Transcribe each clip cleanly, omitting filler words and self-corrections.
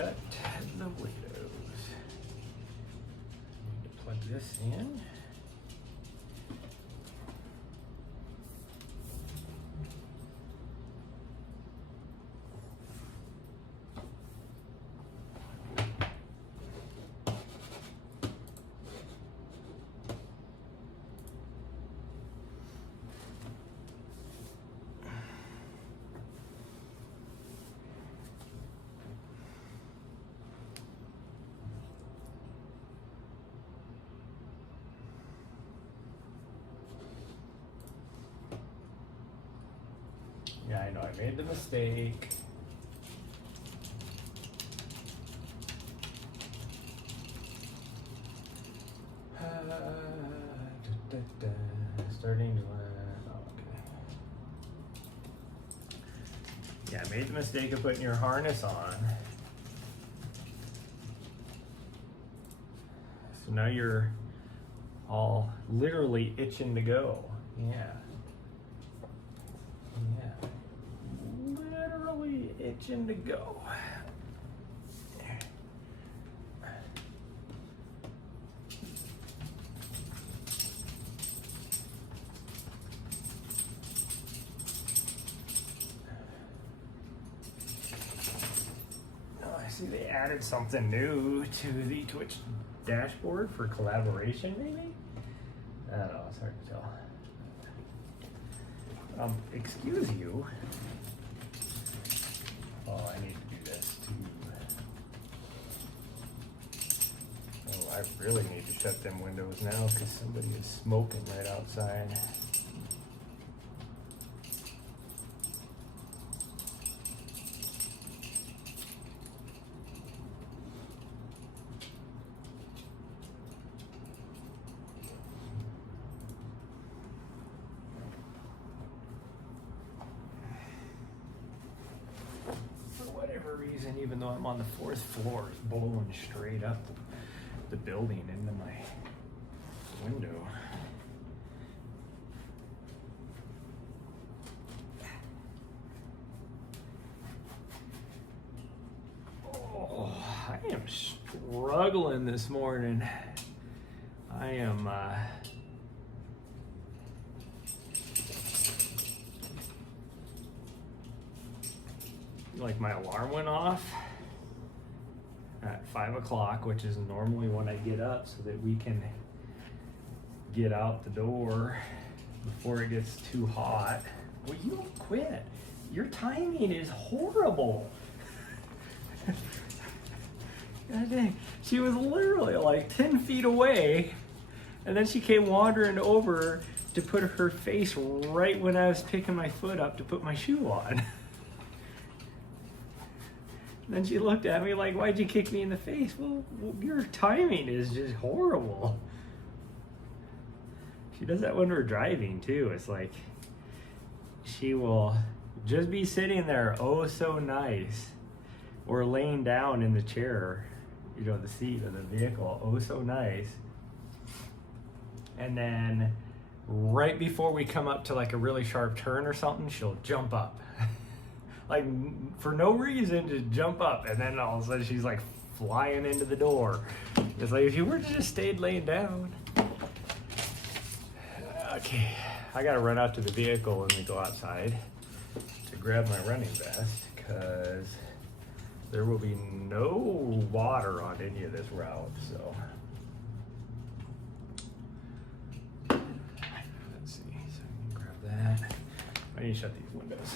shut the windows. Need to plug this in. Yeah, I know, I made the mistake. Starting to, okay. Yeah, I made the mistake of putting your harness on. So now you're all literally itching to go. Yeah. Literally itching to go. Oh, I see they added something new to the Twitch dashboard for collaboration, maybe? I don't know, it's hard to tell. Excuse you. Oh, I need to do this too. Oh, I really need to shut them windows now because somebody is smoking right outside. Reason, even though I'm on the 4th floor, it's blowing straight up the building into my window. Oh, I am struggling this morning. I am like my alarm went off at 5 o'clock, which is normally when I get up so that we can get out the door before it gets too hot. Well, you don't quit. Your timing is horrible. God dang. She was literally like 10 feet away, and then she came wandering over to put her face right when I was picking my foot up to put my shoe on. Then she looked at me like, why'd you kick me in the face? Well, your timing is just horrible. She does that when we're driving too. It's like, she will just be sitting there, oh so nice, or laying down in the chair, you know, the seat of the vehicle, oh so nice. And then right before we come up to like a really sharp turn or something, she'll jump up. Like, for no reason, just jump up, and then all of a sudden she's like flying into the door. It's like, if you were to just stayed laying down. Okay, I gotta run out to the vehicle when we go outside to grab my running vest, because there will be no water on any of this route, so. Let's see, so I can grab that. I need to shut these windows.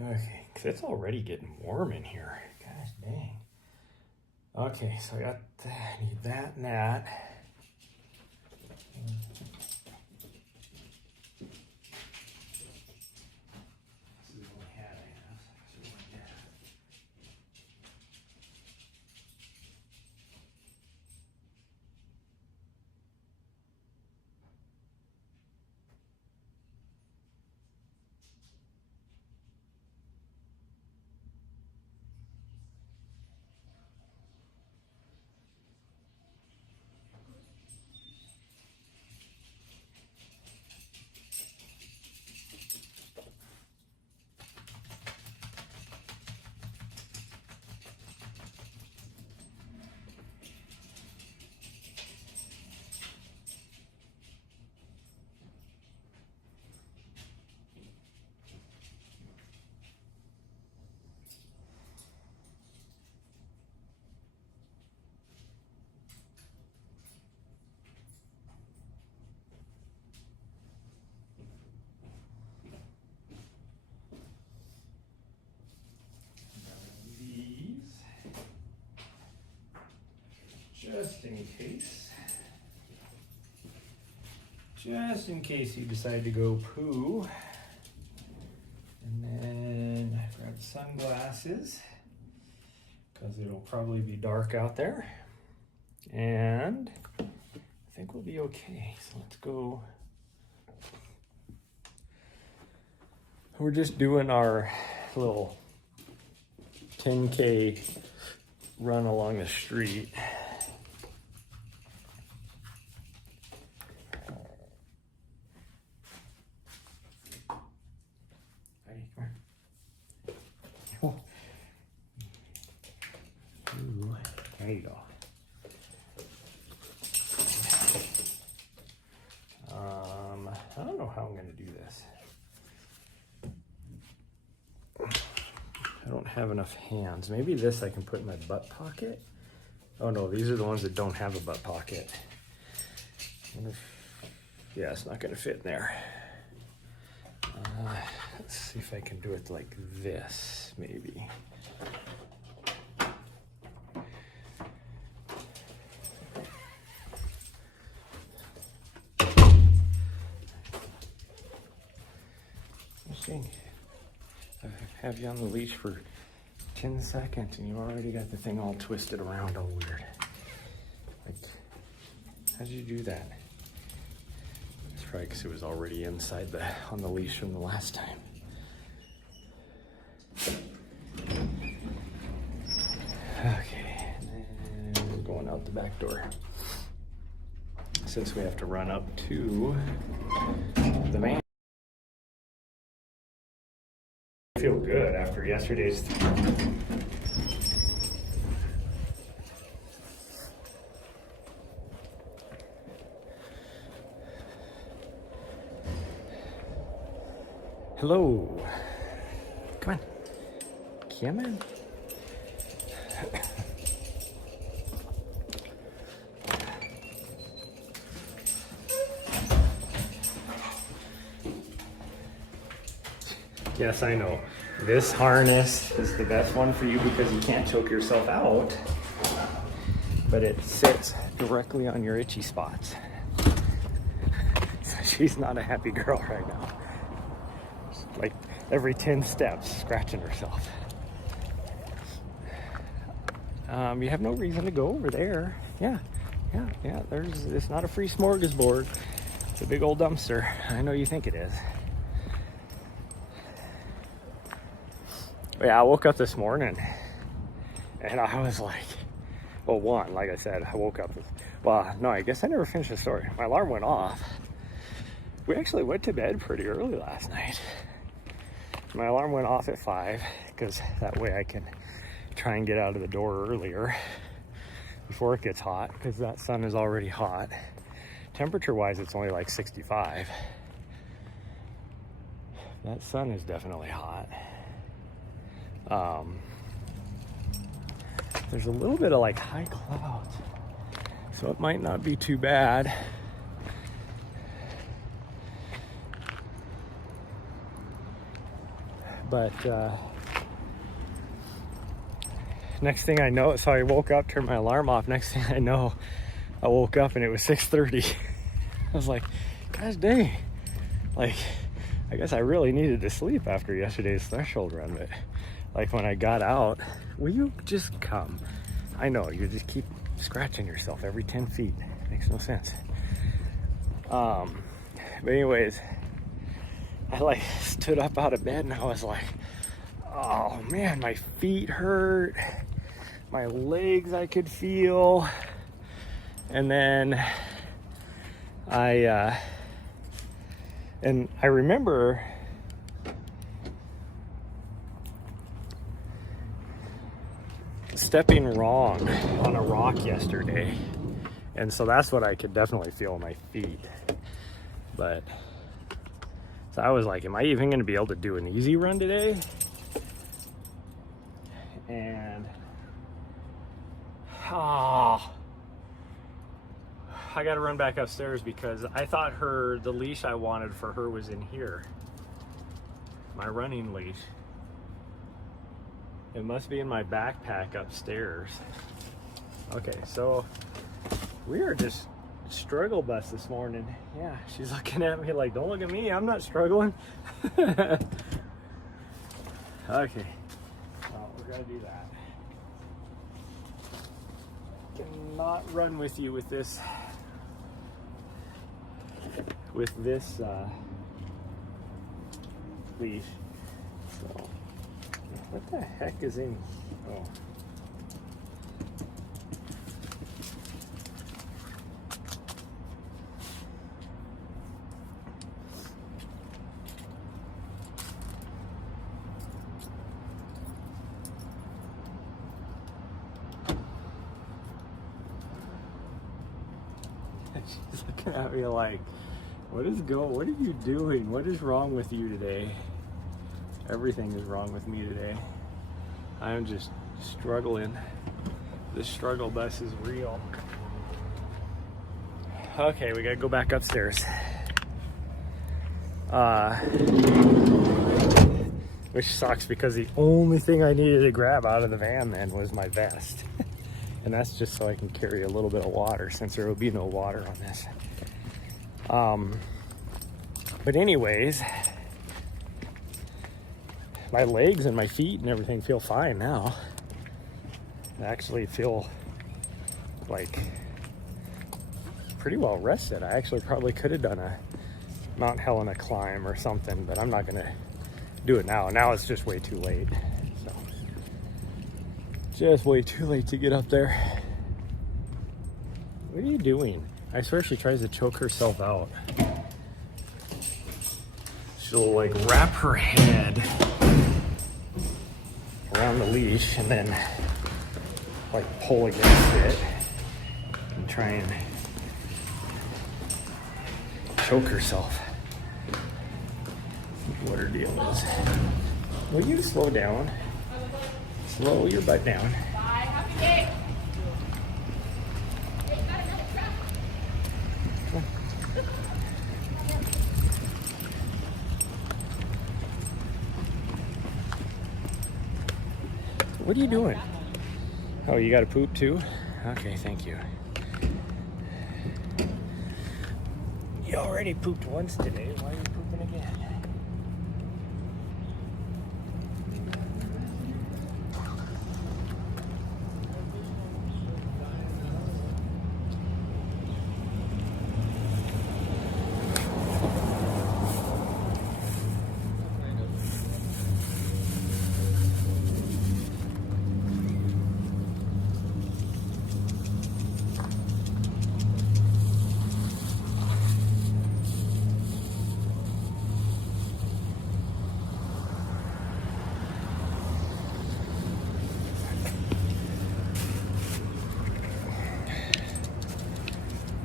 Okay, because it's already getting warm in here. Gosh dang. Okay, so I got that, I need that and that. This is the only hat I have, so I should like that. just in case. Just in case you decide to go poo. And then grab sunglasses because it'll probably be dark out there. And I think we'll be okay. So let's go. We're just doing our little 10K run along the street. Ooh, there you go. I don't know how I'm gonna do this. I don't have enough hands. Maybe this I can put in my butt pocket. Oh no, these are the ones that don't have a butt pocket. Yeah, it's not gonna fit in there. Let's see if I can do it like this, maybe. I have you on the leash for 10 seconds and you already got the thing all twisted around all weird. Like, how did you do that? It's probably because it was already inside on the leash from the last time. Okay, and then we're going out the back door. Since we have to run up to the van. I feel good after yesterday's. Hello. Come on. Come on. Yes, I know. This harness is the best one for you because you can't choke yourself out, but it sits directly on your itchy spots. So she's not a happy girl right now. Like every 10 steps, scratching herself. You have no reason to go over there. Yeah. It's not a free smorgasbord. It's a big old dumpster. I know you think it is. Yeah, I woke up this morning and I was like, well, one, like I said, I woke up. Well, no, I guess I never finished the story. My alarm went off. We actually went to bed pretty early last night. My alarm went off at 5 because that way I can try and get out of the door earlier before it gets hot because that sun is already hot. Temperature wise, it's only like 65. That sun is definitely hot. There's a little bit of like high clouds, so it might not be too bad. But next thing I know, so I woke up, turned my alarm off. Next thing I know, I woke up and it was 6:30. I was like, gosh dang, like I guess I really needed to sleep after yesterday's threshold run. But like when I got out, will you just come? I know, you just keep scratching yourself every 10 feet. Makes no sense. But anyways, I like stood up out of bed and I was like, oh man, my feet hurt. My legs I could feel. And then I remember stepping wrong on a rock yesterday, and so that's what I could definitely feel in my feet. But so I was like, am I even going to be able to do an easy run today? And I got to run back upstairs because I thought the leash I wanted for her was in here, my running leash. It must be in my backpack upstairs. Okay, so We are just struggle bus this morning. Yeah, she's looking at me like, don't look at me, I'm not struggling. Okay, well, we're gonna do that. Cannot run with you with this leash. So what the heck is in? Oh. She's looking at me like, what are you doing? What is wrong with you today? Everything is wrong with me today. I'm just struggling. This struggle bus is real. Okay, we gotta go back upstairs. Which sucks because the only thing I needed to grab out of the van then was my vest. And that's just so I can carry a little bit of water since there will be no water on this. But anyways, my legs and my feet and everything feel fine now. I actually feel like pretty well rested. I actually probably could have done a Mount Helena climb or something, but I'm not gonna do it now. Now it's just way too late. So just way too late to get up there. What are you doing? I swear she tries to choke herself out. She'll like wrap her head around the leash and then like pull against it and try and choke herself. What her deal is. Will you slow down? Slow your butt down. What are you doing? Oh, you got to poop too? Okay, thank you. You already pooped once today. Why are you pooping again?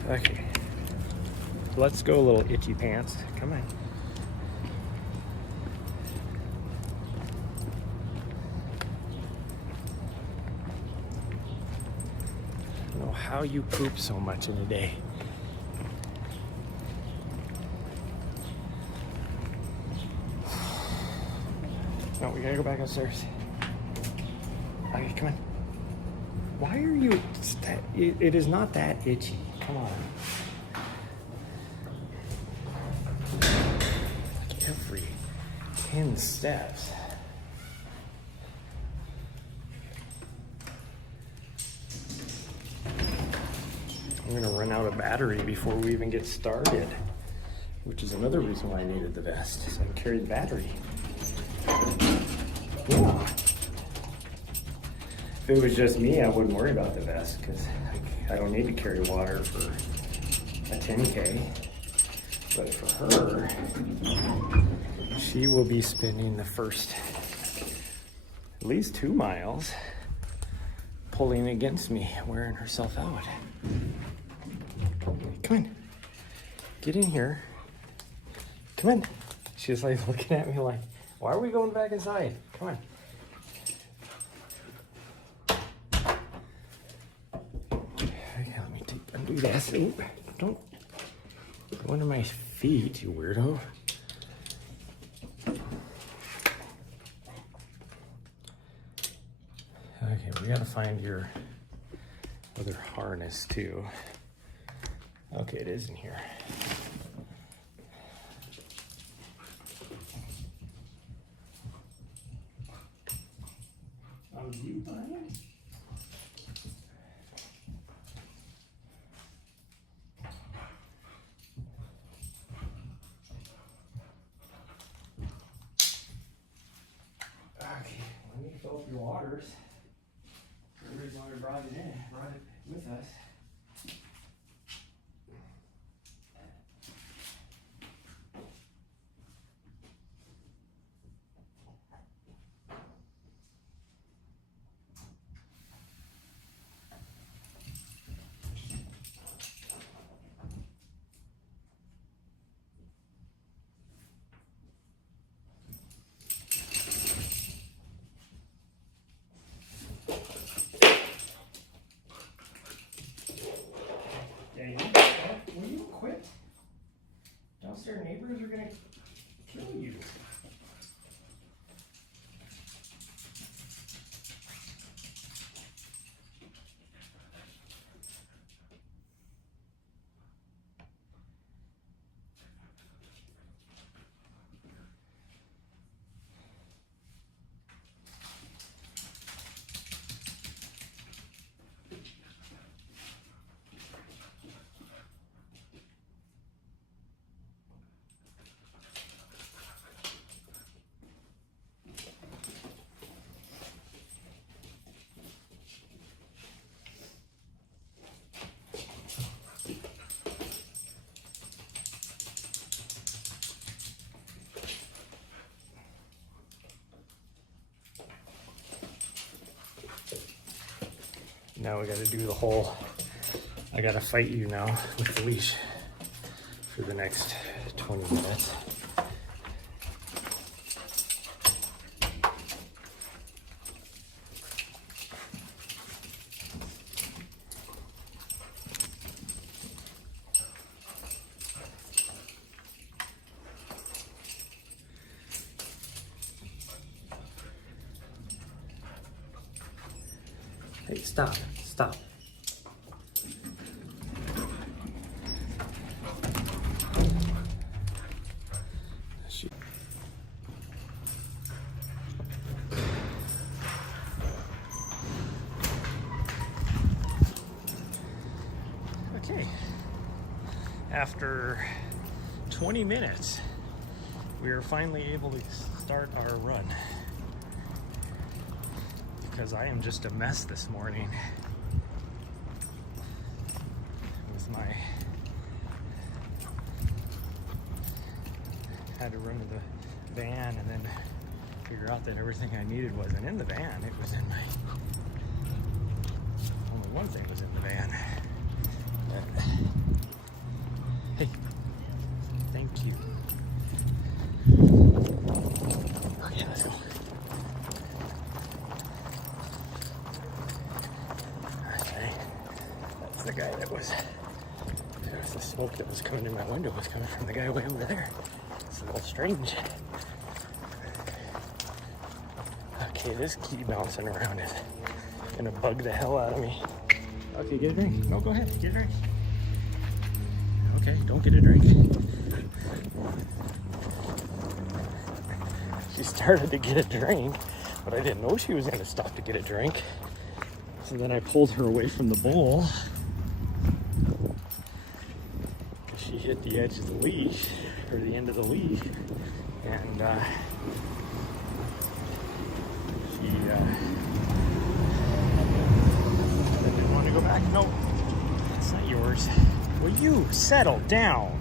Okay, let's go a little itchy pants. Come on. I don't know how you poop so much in a day. No, we gotta go back upstairs. Okay, come on. Why are you... It is not that itchy. Come on. Like every 10 steps. I'm gonna run out of battery before we even get started, which is another reason why I needed the vest, so I can carry the battery. Ooh. If it was just me, I wouldn't worry about the vest because I don't need to carry water for a 10K. But for her, she will be spending the first at least 2 miles pulling against me, wearing herself out. Come on, get in here. Come on. She's like looking at me like, why are we going back inside? Come on. Do this. Ooh, don't go under my feet, you weirdo. Okay, we gotta find your other harness too. Okay, it is in here. Oh, you Brian? Okay, let me fill up your waters. The reason why we brought it with us. Will you quit? Downstairs neighbors are gonna kill you. Now we gotta do the whole, I gotta fight you now with the leash for the next 20 minutes. Hey, stop, stop. Okay, after 20 minutes, we are finally able to start our run. Because I am just a mess this morning with my, had to run to the van and then figure out that everything I needed wasn't in the van. It was in my, only one thing was in the van. But, hey, thank you. Okay, let's go. The guy that was, there's the smoke that was coming in my window was coming from the guy way over there. It's a little strange. Okay, this key bouncing around is gonna bug the hell out of me. Okay, get a drink. No, go ahead, get a drink. Okay, don't get a drink. She started to get a drink, but I didn't know she was gonna stop to get a drink. So then I pulled her away from the bowl. She hit the edge of the leash, or the end of the leash, and she didn't want to go back. No, it's not yours. Will you settle down?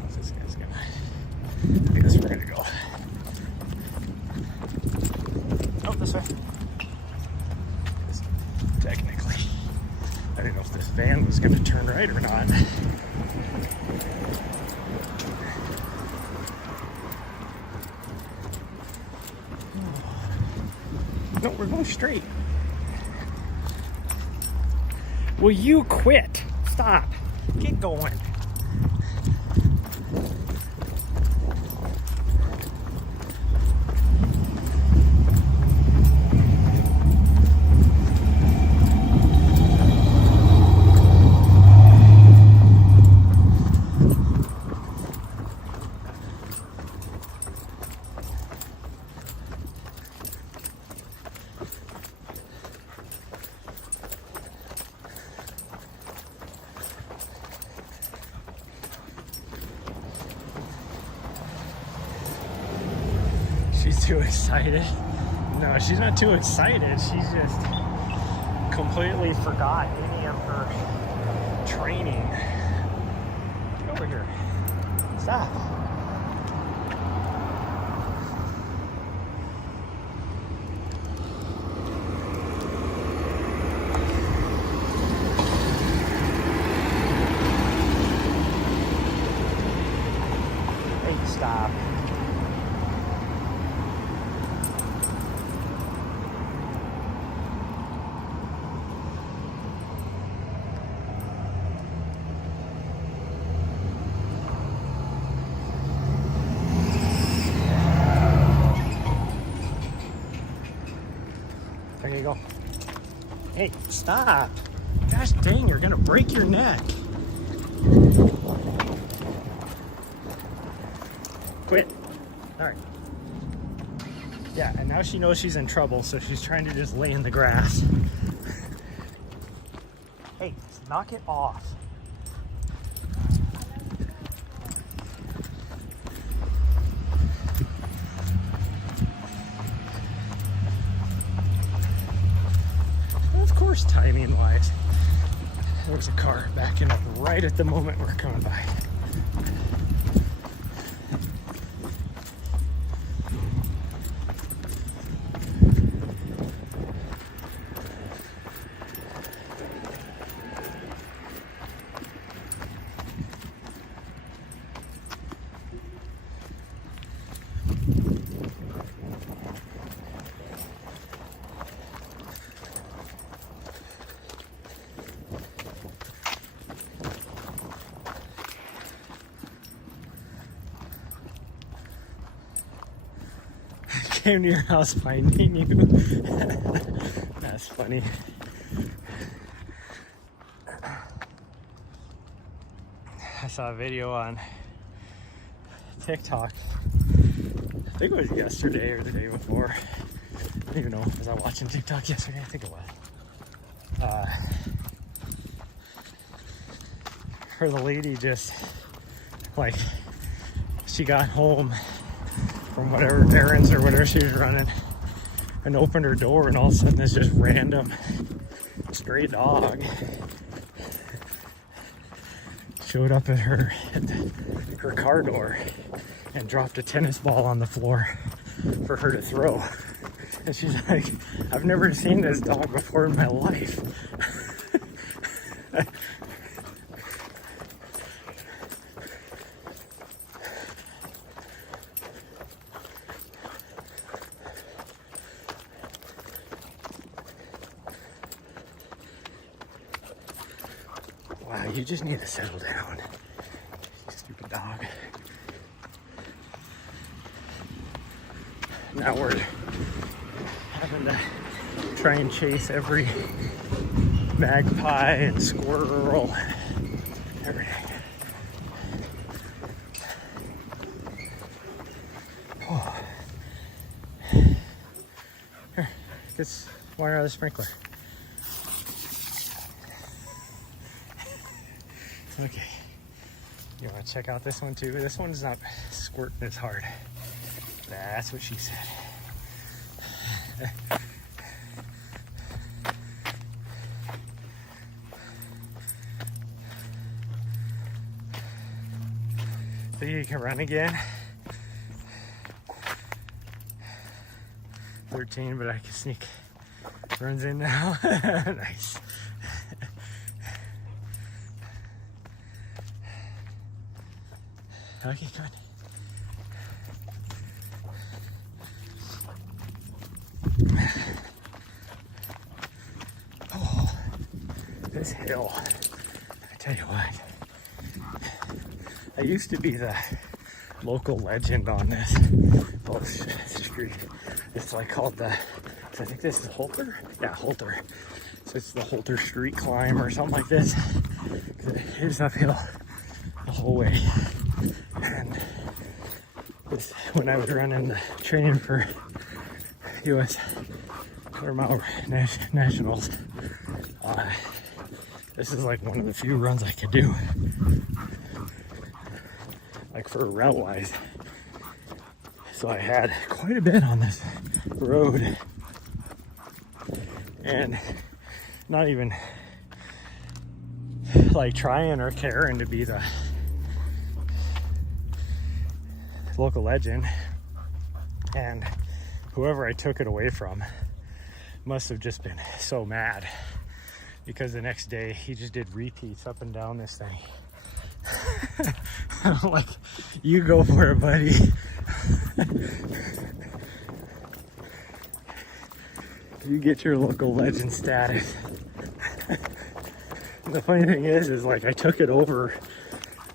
Oh, this guy's gonna, I guess we're gonna go. Oh, this way. Technically. I didn't know if this van was going to turn right or not. No, we're going straight. Will you quit? Stop. Get going. she's too excited. No, she's not too excited. She's just completely forgot any of her training. Get over here. Stop. Hey, stop. There you go. Hey, stop. Gosh dang, you're gonna break your neck. Quit. All right. Yeah, and now she knows she's in trouble, so she's trying to just lay in the grass. Hey, knock it off. Of course, timing wise, there's a car backing up right at the moment we're coming by. Came to your house finding you. That's funny. I saw a video on TikTok. I think it was yesterday or the day before. I don't even know. Was I watching TikTok yesterday? I think it was. For the lady just like she got home from whatever errands or whatever she was running and opened her door, and all of a sudden this just random stray dog showed up at her car door and dropped a tennis ball on the floor for her to throw. And she's like, I've never seen this dog before in my life. Wow, you just need to settle down. Stupid dog. Now we're having to try and chase every magpie and squirrel, everything. Oh. Here, get water out of the sprinkler. Okay, you want to check out this one too? This one's not squirting as hard. That's what she said. Think you can run again? 13, but I can sneak runs in now. Nice. Okay, good. Oh, this hill. I tell you what. I used to be the local legend on this street. It's like called the, I think this is Holter? Yeah, Holter. So it's the Holter Street Climb or something like this. It's uphill the whole way. And this, when I was running the training for US quarter-mile nationals, this is like one of the few runs I could do. Like for route-wise, So I had quite a bit on this road, and not even like trying or caring to be the local legend, and whoever I took it away from must have just been so mad, because the next day he just did repeats up and down this thing. I'm like, you go for it, buddy. You get your local legend status. The funny thing is like I took it over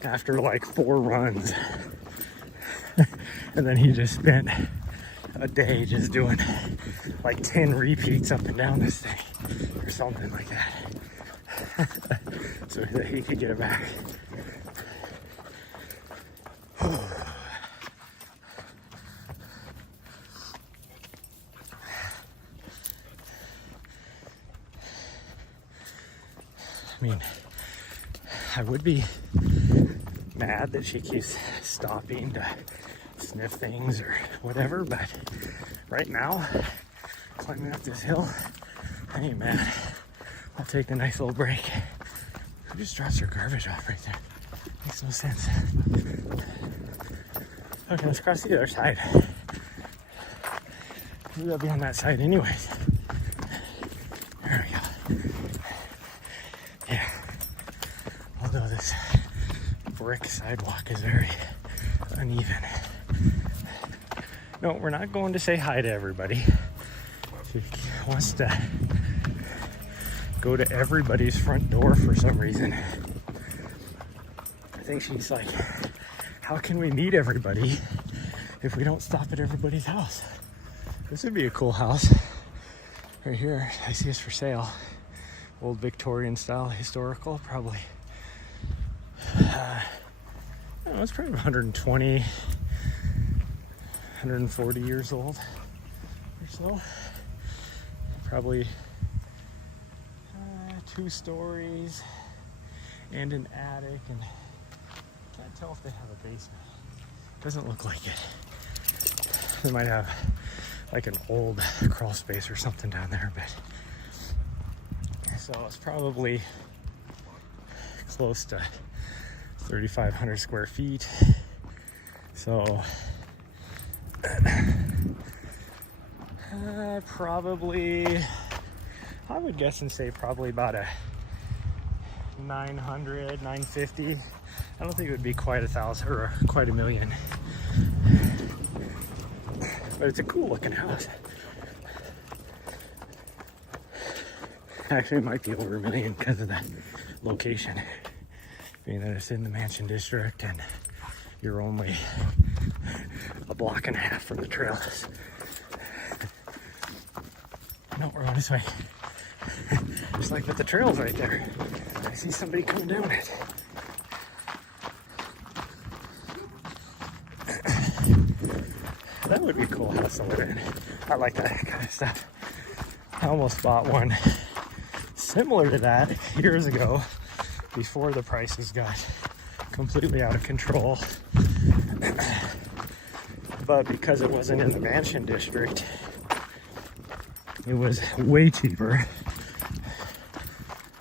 after like 4 runs. And then he just spent a day just doing like 10 repeats up and down this thing or something like that. So that he could get it back. I mean, I would be mad that she keeps stopping to sniff things or whatever, but right now, climbing up this hill, I ain't mad. I'll take a nice little break. Who just drops her garbage off right there? Makes no sense. Okay, let's cross the other side. We gotta be on that side anyways. There we go. Yeah. Although this brick sidewalk is very uneven. No, we're not going to say hi to everybody. She wants to go to everybody's front door for some reason. I think she's like, how can we meet everybody if we don't stop at everybody's house? This would be a cool house. Right here, I see it's for sale. Old Victorian style, historical, probably. I don't know, it's probably 120, 140 years old or so. Probably 2 stories and an attic, and can't tell if they have a basement. Doesn't look like it. They might have like an old crawl space or something down there, but so it's probably close to 3,500 square feet. So probably, I would guess and say probably about a 900, 950. I don't think it would be quite 1,000 or quite a million. But it's a cool looking house. Actually, it might be over 1 million because of the location. Being that it's in the Mansion District and you're only a block and a half from the trails. No, we're going this way. Just like with the trails right there. I see somebody coming down it. That would be a cool house to live in. I like that kind of stuff. I almost bought one similar to that years ago before the prices got completely out of control. But because it wasn't in the Mansion District, it was way cheaper.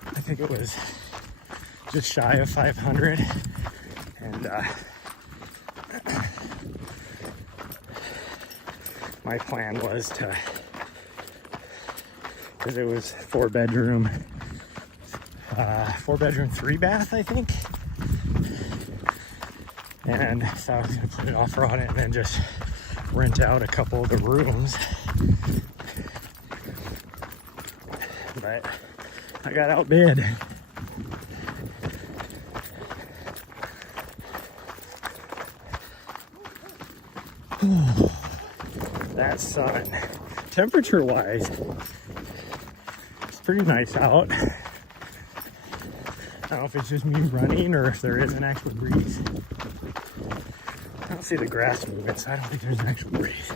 I think it was just shy of 500, and my plan was to, because it was 4-bedroom, 3-bath, I think. And so I was gonna put an offer on it and then just rent out a couple of the rooms. But I got outbid. That sun, temperature wise, it's pretty nice out. I don't know if it's just me running or if there is an actual breeze. I don't see the grass moving, so I don't think there's an actual breeze.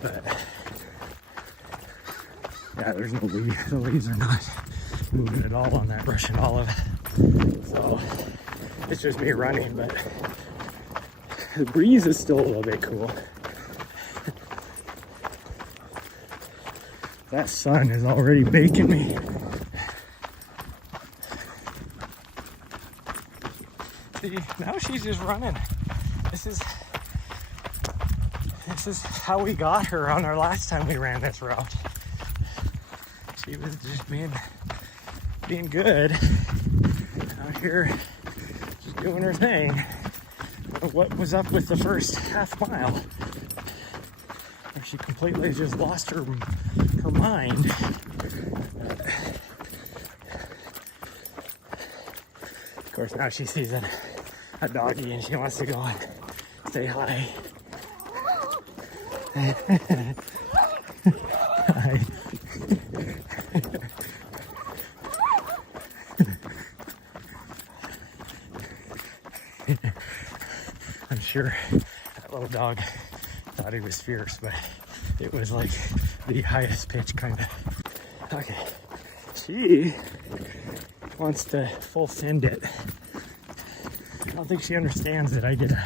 But yeah, there's no leaves. The leaves are not moving at all on that Russian olive. So it's just me running, but the breeze is still a little bit cool. That sun is already baking me. See, now she's just running. This is how we got her on our last time we ran this route. She was just being good out here, just doing her thing. But what was up with the first half mile? She completely just lost her mind. Of course, now she sees a doggy and she wants to go and say hi. Hi. I'm sure that little dog thought he was fierce, but it was like the highest pitch kind of. Okay, she wants to full send it. I don't think she understands that I did a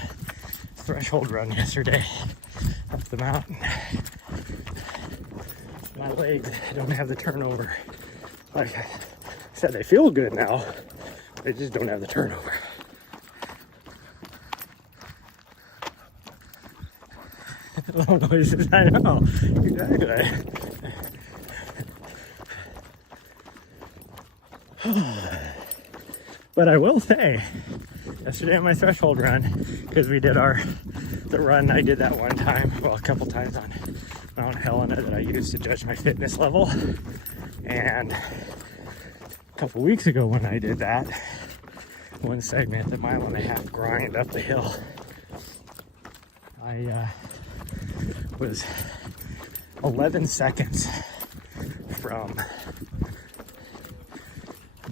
threshold run yesterday up the mountain. My legs don't have the turnover. Like I said, they feel good now. They just don't have the turnover. Little noises, I know. Exactly. But I will say, yesterday on my threshold run, because we did the run, I did that one time, well, a couple times on Mount Helena that I used to judge my fitness level. And a couple weeks ago when I did that, one segment, the 1.5-mile grind up the hill, I was 11 seconds from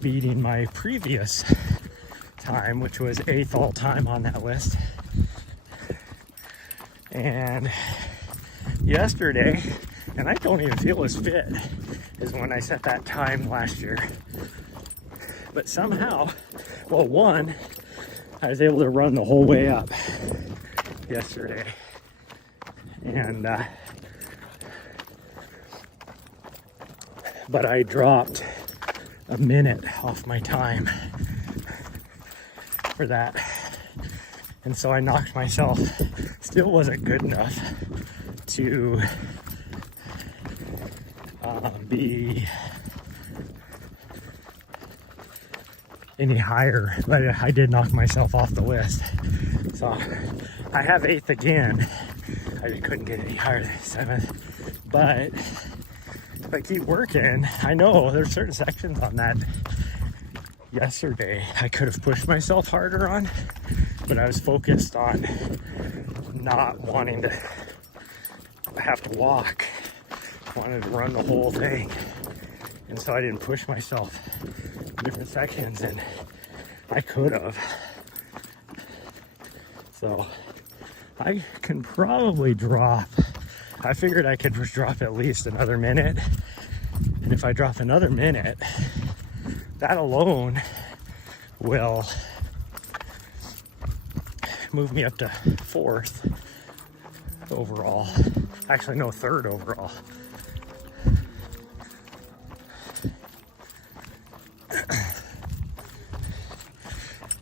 beating my previous time, which was 8th all time on that list. And yesterday, and I don't even feel as fit as when I set that time last year, but somehow, well, one, I was able to run the whole way up yesterday. And but I dropped a minute off my time for that, and so I knocked myself. Still wasn't good enough to be any higher, but I did knock myself off the list. So I have 8th again. I just couldn't get any higher than 7th. But if I keep working, I know there's certain sections on that yesterday I could have pushed myself harder on, but I was focused on not wanting to have to walk. I wanted to run the whole thing. And so I didn't push myself in different sections, and I could have. So I can probably drop, I figured I could drop at least another minute. And if I drop another minute, that alone will move me up to 4th overall. Actually, no, 3rd overall.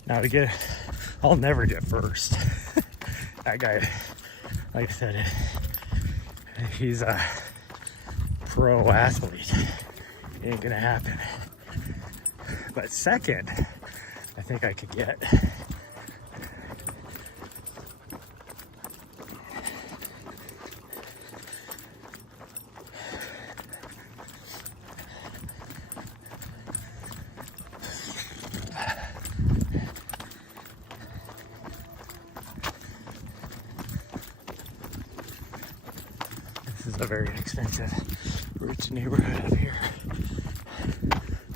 Now to get, I'll never get 1st. That guy, like I said, he's a pro athlete. It ain't gonna happen. But 2nd, I think I could get. This is a very expensive, rich neighborhood up here,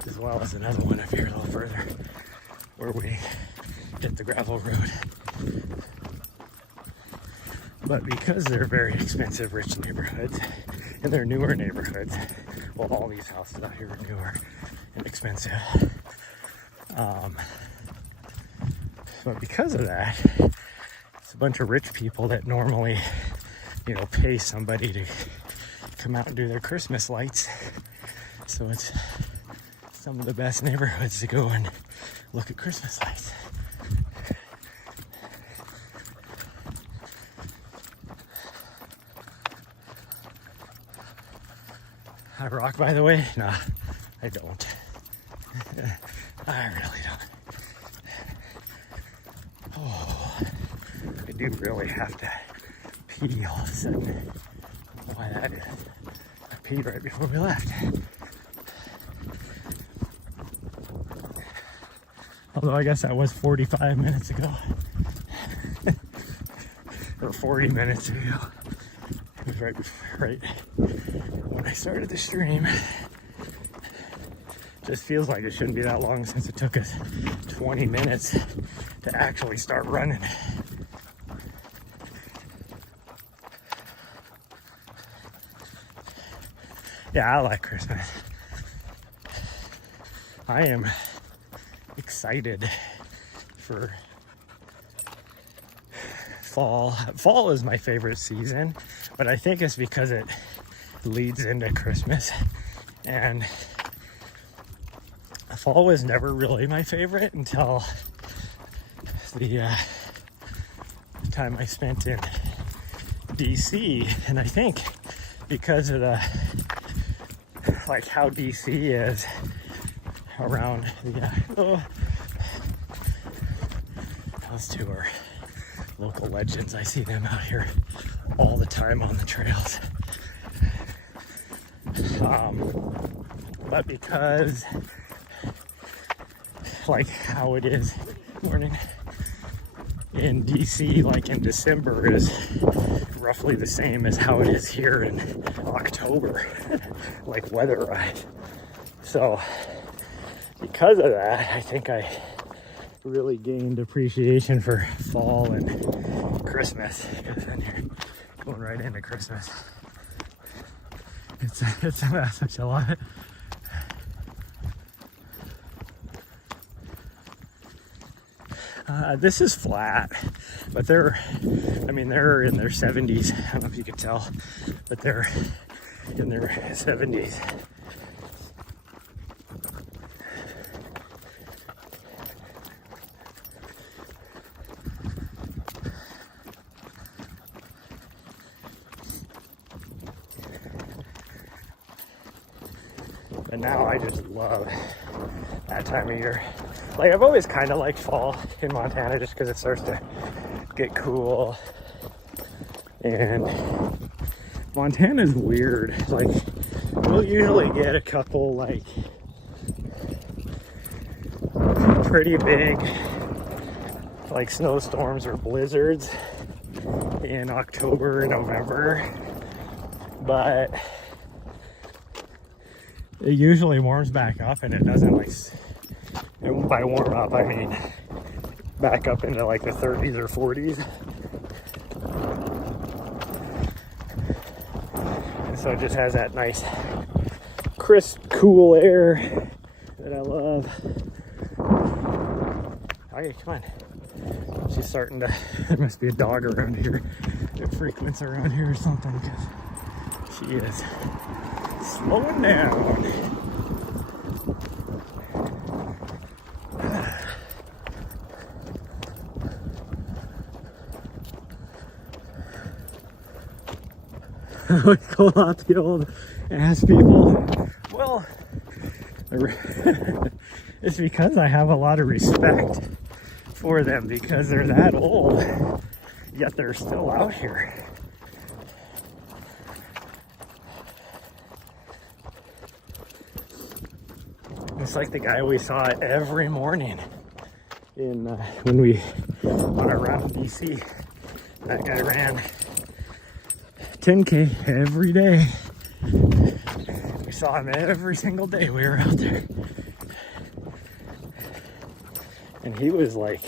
as well as another one up here a little further where we hit the gravel road. But because they're very expensive, rich neighborhoods, and they're newer neighborhoods, well, all these houses out here are newer and expensive. But because of that, it's a bunch of rich people that normally, pay somebody to come out and do their Christmas lights. So it's some of the best neighborhoods to go and look at Christmas lights. I rock, by the way? Nah, I don't. I really don't. Oh, I do really have to pee all of a sudden. I don't know why that is. I peed right before we left. Although I guess that was 45 minutes ago. Or 40 minutes ago. It was right when I started the stream. Just feels like it shouldn't be that long since it took us 20 minutes to actually start running. Yeah, I like Christmas. I am excited for fall. Fall is my favorite season, but I think it's because it leads into Christmas, and fall was never really my favorite until the time I spent in DC. And I think because of the like how DC is around the those two are local legends. I see them out here all the time on the trails. But because like how it is morning in DC, like in December, is roughly the same as how it is here in October, like weather-wise. So because of that, I think I really gained appreciation for fall and Christmas, because then you're going right into Christmas. It's a message a lot. This is flat, but they're in their 70s. I don't know if you could tell, but they're in their 70s. But now I just love that time of year. Like, I've always kind of liked fall in Montana just because it starts to get cool. And Montana's weird. Like, we'll usually get a couple, like, pretty big, like, snowstorms or blizzards in October and November. But it usually warms back up, and it doesn't, like, and by warm up, I mean back up into like the 30s or 40s. And so it just has that nice, crisp, cool air that I love. Okay, come on. She's starting to, there must be a dog around here that frequents around here or something, because she is slowing down. We go out to the old ass people. Well, it's because I have a lot of respect for them, because they're that old, yet they're still out here. It's like the guy we saw every morning in when we on our route in DC. That guy ran 10K every day. We saw him every single day we were out there. And he was like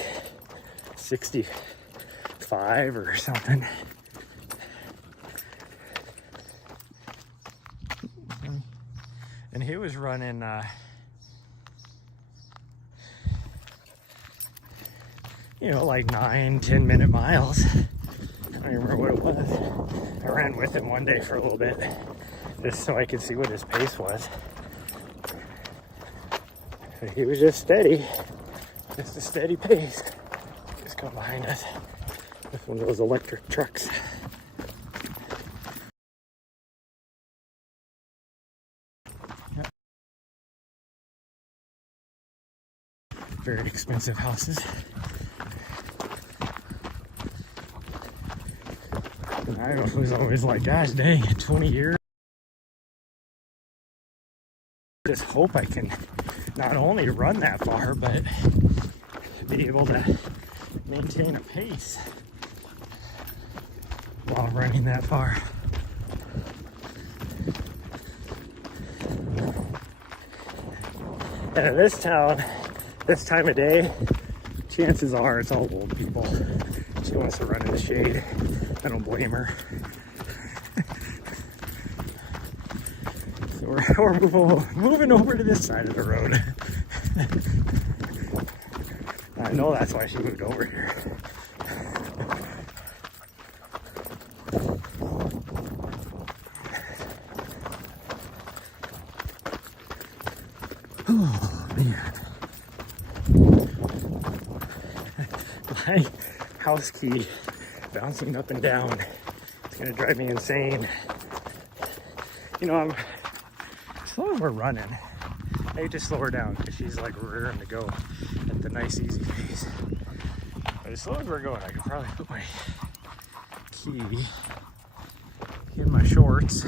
65 or something. And he was running like 9-10 minute miles. I don't even remember what it was. I ran with him one day for a little bit, just so I could see what his pace was. But he was just steady, just a steady pace. Just come behind us with one of those electric trucks. Yep. Very expensive houses. And I was always like, gosh dang, 20 years. Just hope I can not only run that far, but be able to maintain a pace while running that far. And in this town, this time of day, chances are it's all old people. She wants to run in the shade. I don't blame her. So we're moving over to this side of the road. I know that's why she moved over here. Oh man. My house key bouncing up and down. It's gonna drive me insane. You know, I'm slow as we're running. I hate to slow her down because she's like rearing to go at the nice easy pace. But as slow as we're going, I could probably put my key in my shorts.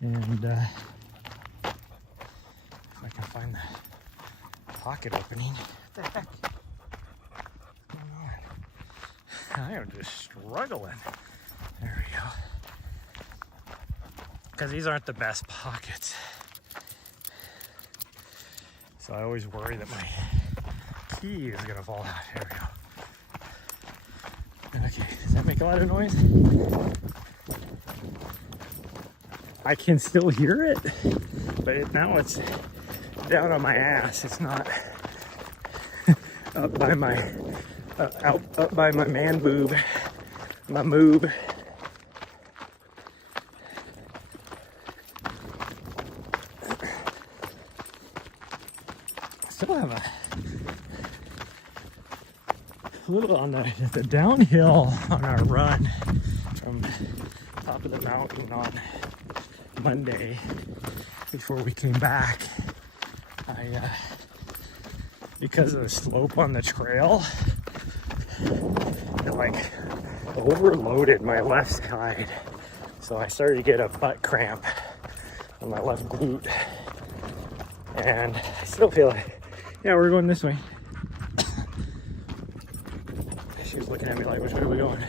And if I can find the pocket opening. What the heck? What's going on? I am just struggling. There we go. Because these aren't the best pockets. So I always worry that my key is gonna fall out. Here we go. Okay, does that make a lot of noise? I can still hear it, but now it's down on my ass. It's not up by my up by my man boob, my moob. Still have a little on the downhill on our run from top of the mountain on Monday before we came back. I because of the slope on the trail, it like overloaded my left side, so I started to get a butt cramp on my left glute, and I still feel like, yeah, we're going this way. She was looking at me like, which way are we going?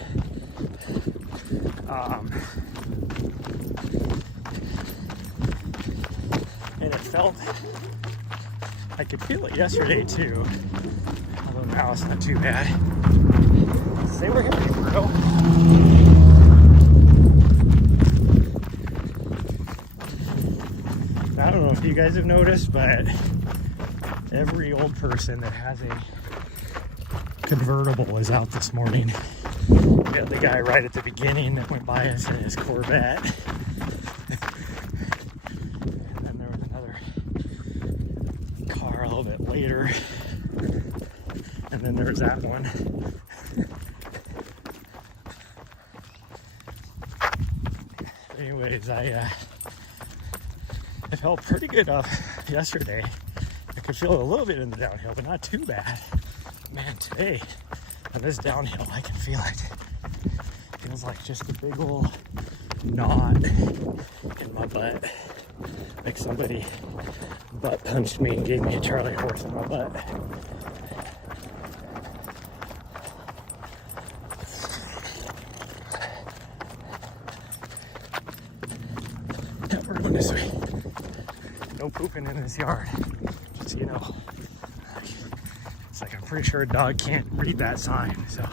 And it felt, I could feel it yesterday too, although now it's not too bad. Say we're here, bro. I don't know if you guys have noticed, but every old person that has a convertible is out this morning. We got the guy right at the beginning that went by us in his Corvette. And then there was another car a little bit later. And then there's that one. Anyways, I felt pretty good up yesterday. I could feel it a little bit in the downhill, but not too bad. Man, today, on this downhill, I can feel it. Feels like just a big old knot in my butt. Like somebody butt punched me and gave me a Charlie horse in my butt. Yeah, we're going this way. No pooping in this yard, just so you know. It's like I'm pretty sure a dog can't read that sign, so.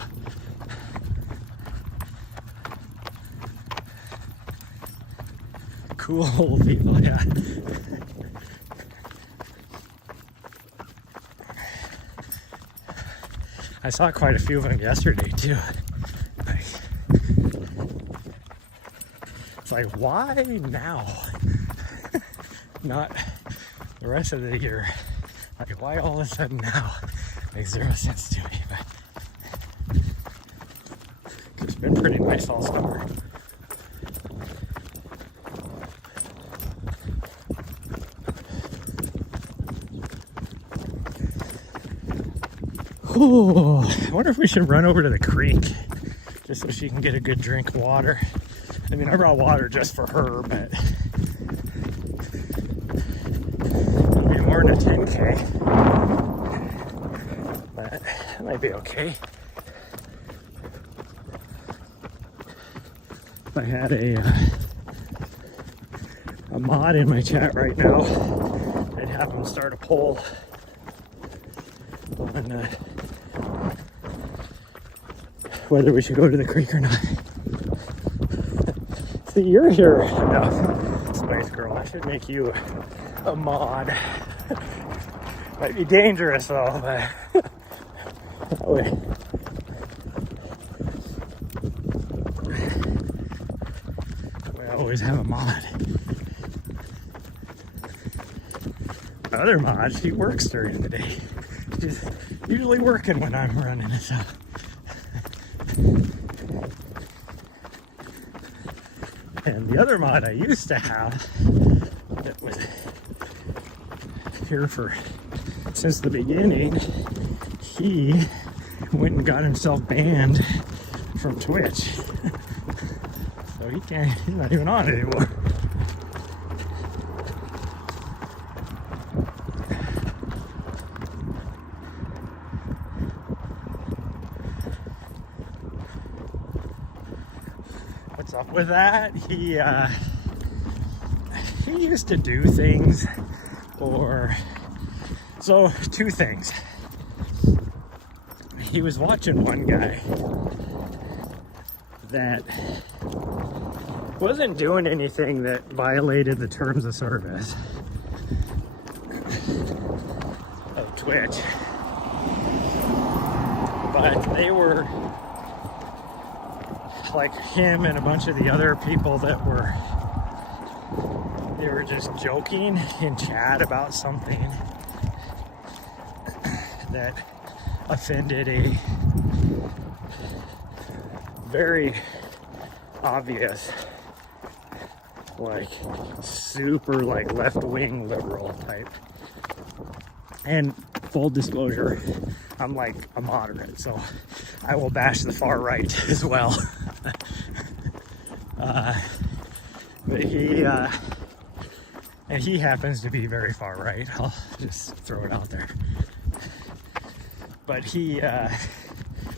Cool old people, yeah. I saw quite a few of them yesterday too. like, why now? Not the rest of the year. Like, why all of a sudden now? Makes zero sense to me, but it's been pretty nice all summer. Ooh, I wonder if we should run over to the creek just so she can get a good drink of water. I mean, I brought water just for her, but it'll be more than a 10K. But that might be okay. If I had a mod in my chat right now, I'd have him start a poll on whether we should go to the creek or not. See, you're here enough, Spice Girl. I should make you a mod. Might be dangerous though, but that way. We always have a mod. My other mod, she works during the day. She's usually working when I'm running, so. And the other mod I used to have that was here since the beginning, he went and got himself banned from Twitch. So he's not even on anymore. What's up with that? He used to do things, so two things. He was watching one guy that wasn't doing anything that violated the terms of service of Twitch, but they were like him and a bunch of the other people that were just joking in chat about something that offended a very obvious, like super like left-wing liberal type. And full disclosure, I'm like a moderate, so I will bash the far right as well. But he happens to be very far right. I'll just throw it out there. But they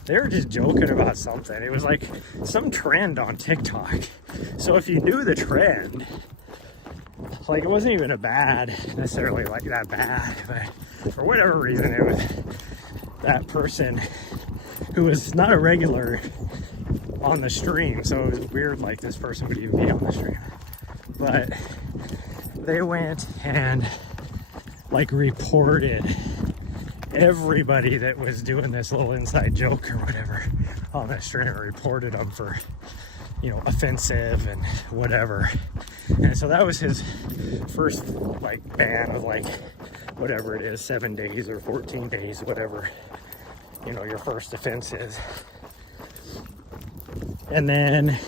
were just joking about something. It was like some trend on TikTok. So if you knew the trend, like it wasn't even necessarily like that bad, but for whatever reason, it was that person who was not a regular on the stream. So it was weird, like this person would even be on the stream. But they went and like reported everybody that was doing this little inside joke or whatever on that stream, reported them for, offensive and whatever. And so that was his first like ban of like whatever it is, 7 days or 14 days, whatever, your first offense is. And then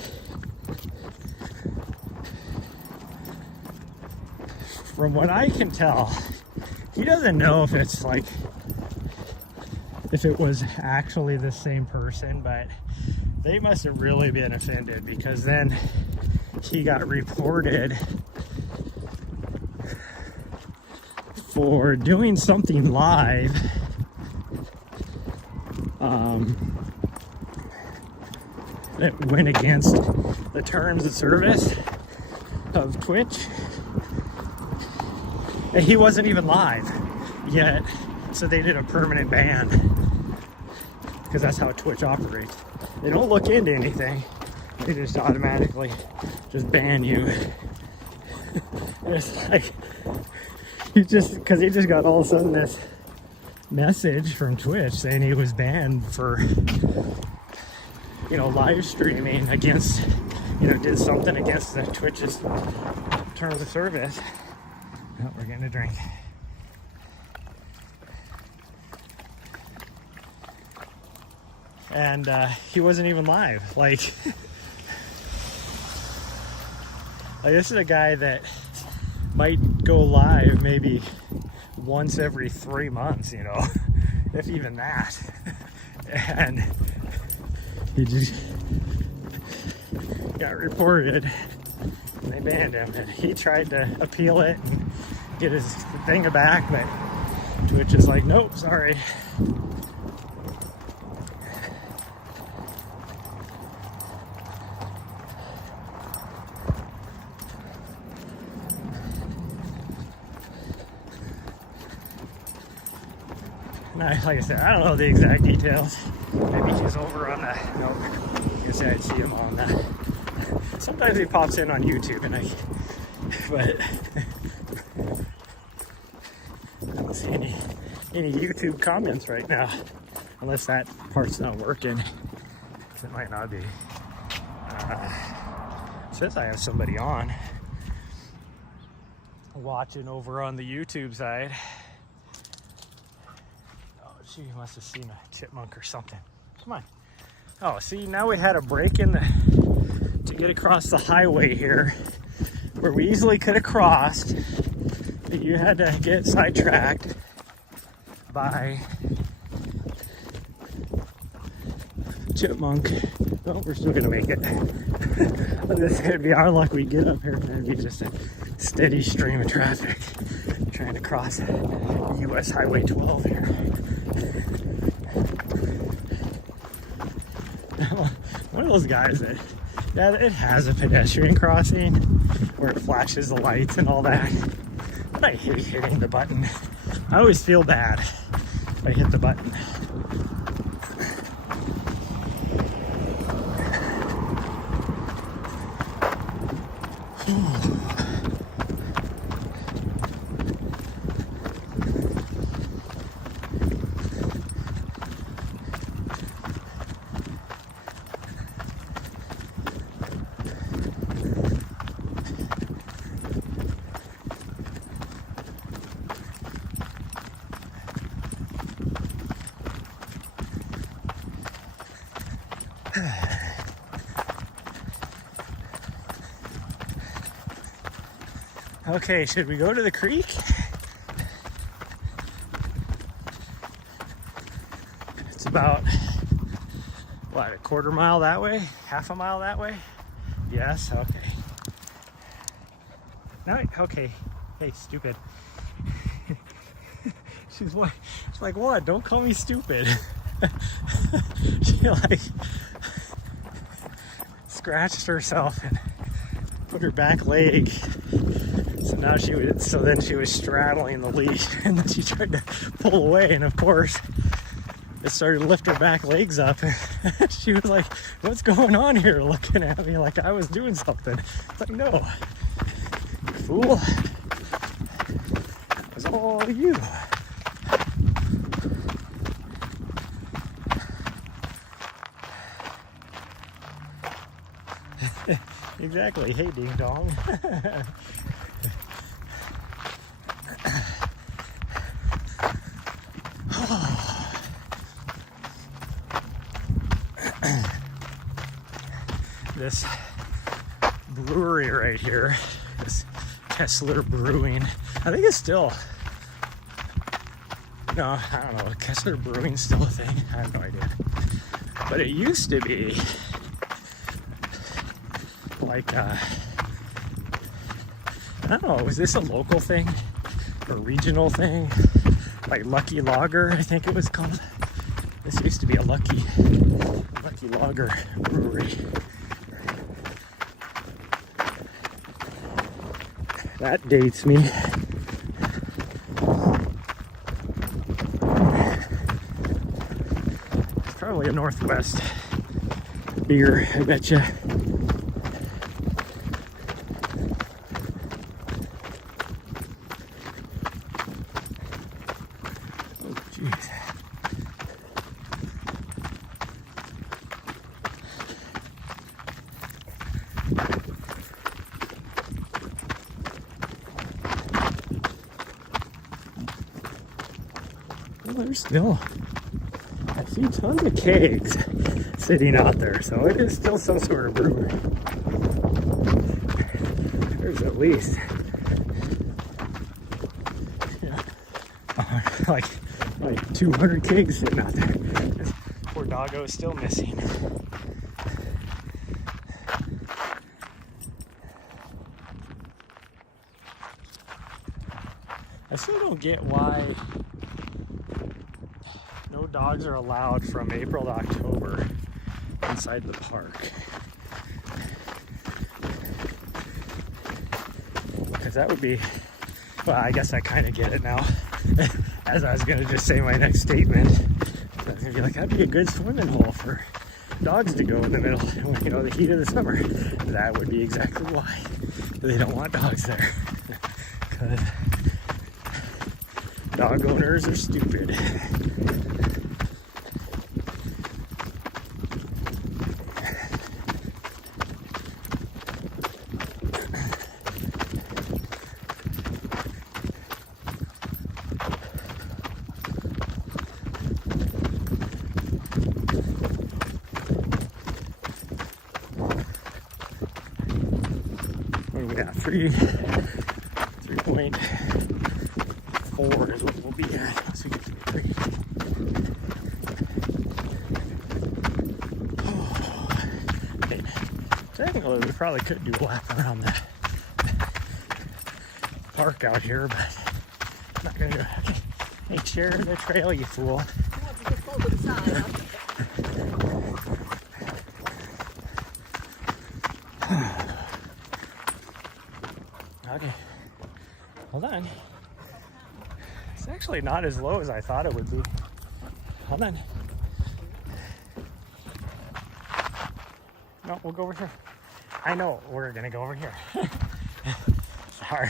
from what I can tell, he doesn't know if it was actually the same person, but they must have really been offended, because then he got reported for doing something live that went against the terms of service of Twitch. And he wasn't even live yet, so they did a permanent ban, because that's how Twitch operates. They don't look into anything, they just automatically just ban you. And it's like, because he just got all of a sudden this message from Twitch saying he was banned for live streaming against did something against the Twitch's terms of service. Oh, we're getting a drink. And he wasn't even live. Like this is a guy that might go live maybe once every 3 months, if even that. And he just got reported and they banned him. And he tried to appeal it and get his thing back, but Twitch is like, nope, sorry. Like I said, I don't know the exact details. Maybe he's over on the. Nope. I guess I'd see him on the. Sometimes he pops in on YouTube, and but I don't see any YouTube comments right now, unless that part's not working. It might not be. It says I have somebody on watching over on the YouTube side. She must have seen a chipmunk or something. Come on. Oh, see, now we had a break in to get across the highway here, where we easily could have crossed, but you had to get sidetracked by chipmunk. Well, we're still gonna make it. This is gonna be our luck. We get up here and it'd be just a steady stream of traffic trying to cross US Highway 12 here. One of those guys that, it has a pedestrian crossing where it flashes the lights and all that, but I hate hitting the button. I always feel bad if I hit the button. Okay, should we go to the creek? It's about, what, a quarter mile that way? Half a mile that way? Yes, okay. No, okay. Hey, stupid. She's like, what? Don't call me stupid. She like scratched herself and put her back leg. So then she was straddling the leash, and then she tried to pull away, and of course it started to lift her back legs up. She was like, what's going on here? Looking at me like I was doing something. It's like, no, fool, it was all you. Exactly. Hey, ding dong. This brewery right here, this Kessler Brewing, I think it's still, no, I don't know, Kessler Brewing's still a thing, I have no idea, but it used to be like, I don't know, was this a local thing, a regional thing, like Lucky Lager, I think it was called. This used to be a Lucky Lager brewery. That dates me. It's probably a Northwest beer, I betcha. Oh, jeez. there's still, I see tons of kegs sitting out there, so it is still some sort of brewery. There's at least, like 200 kegs sitting out there. This poor doggo is still missing. I still don't get why no dogs are allowed from April to October inside the park. Because that would be, well, I guess I kind of get it now. As I was going to just say my next statement, I was going to be like, that'd be a good swimming hole for dogs to go in the middle, you know, the heat of the summer. That would be exactly why they don't want dogs there. Because dog owners are stupid. What do we got? 3.4 is what we'll be at. So we get to 3. Okay. Technically, we probably could do a lap around the park out here, but I'm not gonna do it. Okay. Hey, share the trail, you fool. Okay, hold on. It's actually not as low as I thought it would be. Hold on. No, we'll go over here. I know, we're gonna go over here. Sorry.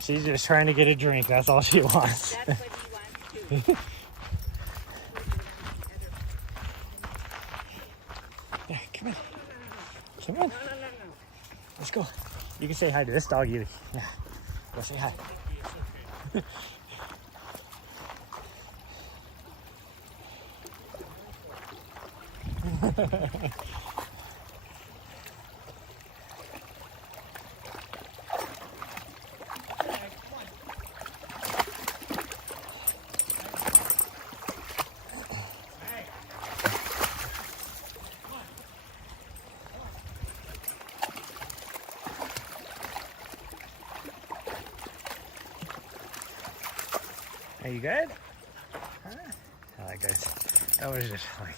She's just trying to get a drink, that's all she wants. That's what he wants too. Yeah, come on. Come on. Let's go. You can say hi to this dog either. Yeah. Go say hi. Are you good? Huh? Alright guys, that was just like,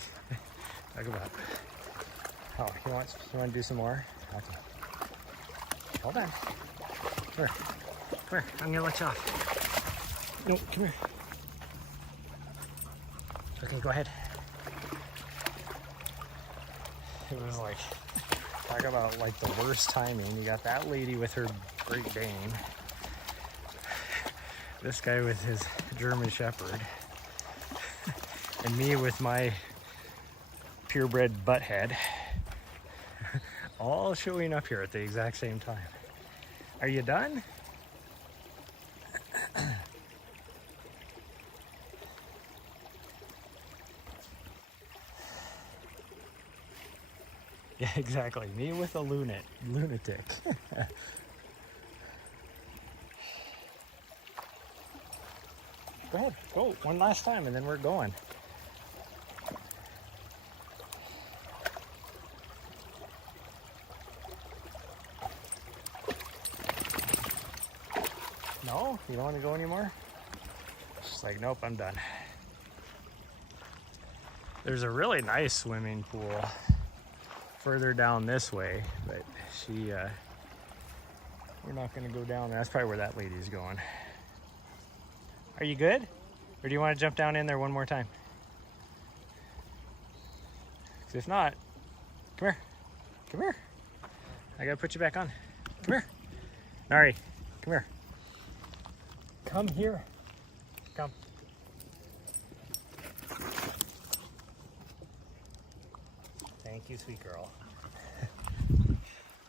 talk about, oh, you want to do some more? Okay. Hold on. Come here. Come here, I'm gonna let you off. No, come here. Okay, go ahead. It was like, talk about like the worst timing. You got that lady with her Great Dane. This guy with his German Shepherd, and me with my purebred butthead, all showing up here at the exact same time. Are you done? Yeah, exactly. Me with a lunatic. Go ahead, go one last time and then we're going. No? You don't want to go anymore? She's like, nope, I'm done. There's a really nice swimming pool further down this way, but we're not going to go down there. That's probably where that lady's going. Are you good? Or do you want to jump down in there one more time? 'Cause if not, come here. Come here. I gotta put you back on. Come here. Nari, come here. Come here. Come. Thank you, sweet girl.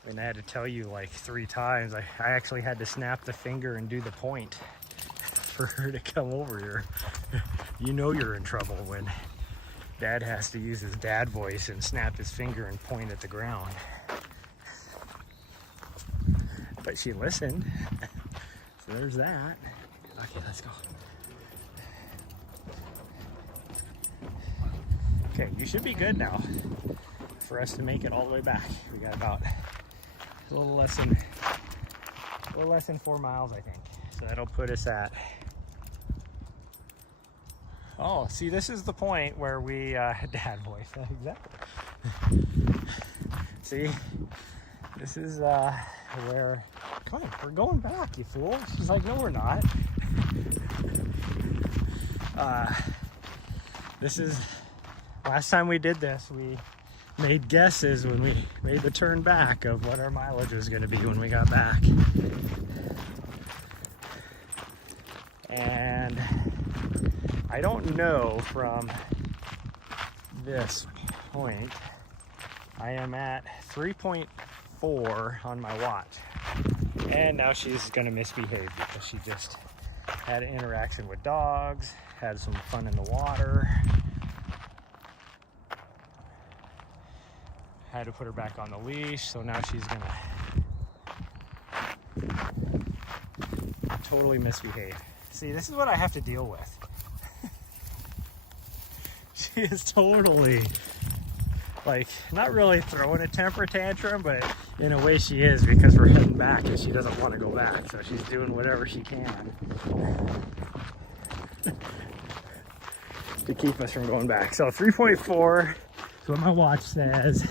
And I had to tell you like 3 times. I actually had to snap the finger and do the point. for her to come over here. You know you're in trouble when Dad has to use his dad voice and snap his finger and point at the ground. But she listened. So there's that. Okay, let's go. Okay, you should be good now for us to make it all the way back. We got about a little less than 4 miles, I think. So that'll put us at, oh, see, this is the point where we, dad voice, exactly. See, this is where, come on, we're going back, you fool. She's like, no, we're not. This is, last time we did this, we made guesses when we made the turn back of what our mileage was going to be when we got back. And I don't know from this point. I am at 3.4 on my watch. And now she's going to misbehave because she just had an interaction with dogs, had some fun in the water. Had to put her back on the leash, so now she's gonna totally misbehave. See, this is what I have to deal with. She is totally, like, not really throwing a temper tantrum, but in a way she is, because we're heading back and she doesn't want to go back, so she's doing whatever she can to keep us from going back. So 3.4 is what my watch says.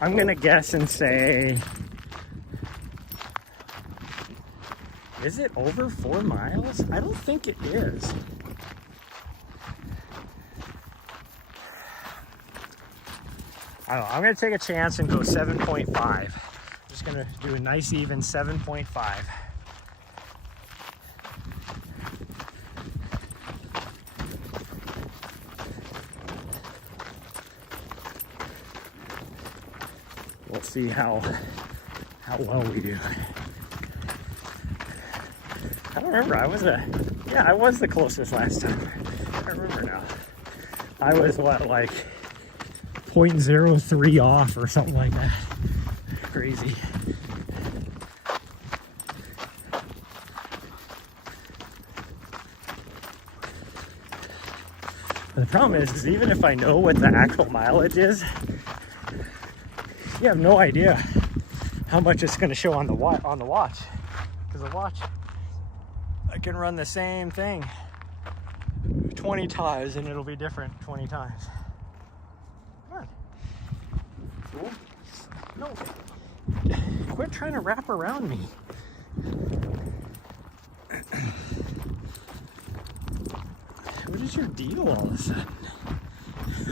I'm gonna guess and say, is it over 4 miles? I don't think it is. I don't know, I'm gonna take a chance and go 7.5. I'm just gonna do a nice even 7.5. We'll see how well we do. I don't remember. I was the closest last time. I don't remember now. I was what, like 0.03 off or something like that. Crazy. The problem is even if I know what the actual mileage is, you have no idea how much it's going to show on the watch. Because the watch, I can run the same thing 20 times and it'll be different 20 times. Come on. Cool. No. Quit trying to wrap around me. What is your deal all of a sudden?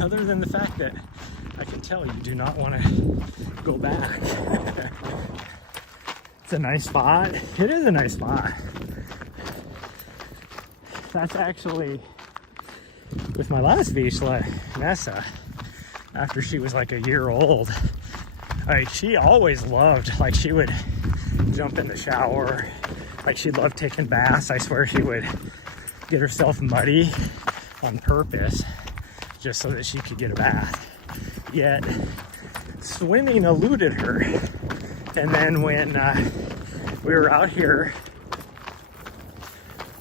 Other than the fact that I can tell you do not want to go back. It's a nice spot. It is a nice spot. That's actually, with my last Vizsla, Nessa, after she was like a year old, like she always loved, like she would jump in the shower, like she loved taking baths. I swear she would get herself muddy on purpose just so that she could get a bath. Yet swimming eluded her. And then when we were out here,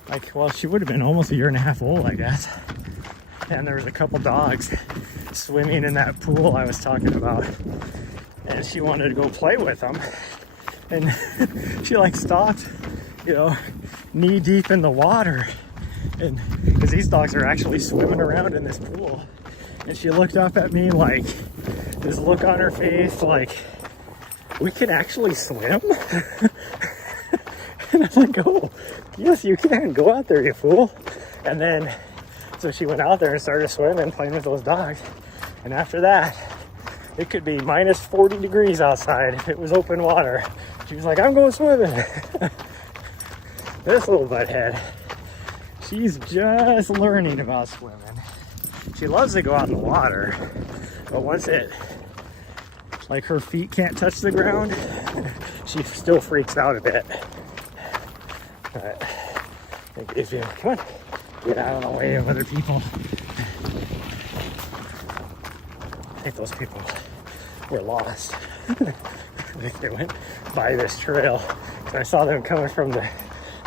like, well, she would have been almost a year and a half old, I guess. And there was a couple dogs swimming in that pool I was talking about. And she wanted to go play with them. And she like stopped, you know, knee deep in the water. And because these dogs are actually swimming around in this pool. And she looked up at me like, this look on her face like, we can actually swim? And I'm like, oh, yes, you can. Go out there, you fool. And then, so she went out there and started swimming, playing with those dogs. And after that, it could be minus 40 degrees outside if it was open water. She was like, I'm going swimming. This little butthead, she's just learning about swimming. She loves to go out in the water, but once it, like her feet can't touch the ground, she still freaks out a bit. But if you, come on, get out of the way of other people. I think those people were lost. I think they went by this trail. So I saw them coming from the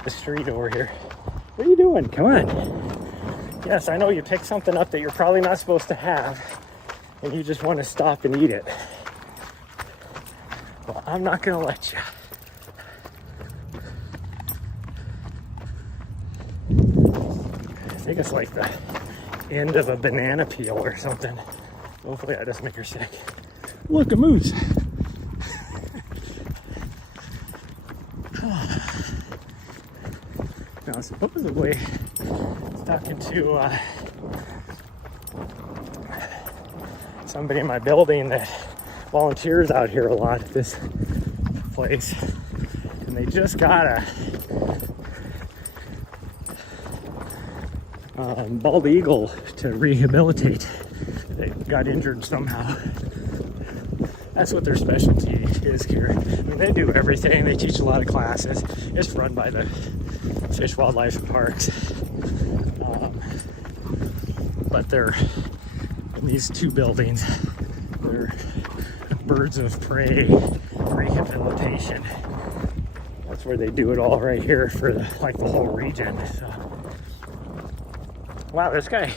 street over here. What are you doing? Come on. Yes, I know you picked something up that you're probably not supposed to have, and you just want to stop and eat it. Well, I'm not gonna let you. I think it's like the end of a banana peel or something. Hopefully that doesn't make her sick. Look, a moose. Now, supposedly, I was talking to somebody in my building that volunteers out here a lot at this place, and they just got a bald eagle to rehabilitate. They got injured somehow. That's what their specialty is here. I mean, they do everything. They teach a lot of classes. It's run by the Fish, Wildlife, and Parks. But they're in these two buildings. They're birds of prey rehabilitation. That's where they do it all right here for the whole region. So, wow, this guy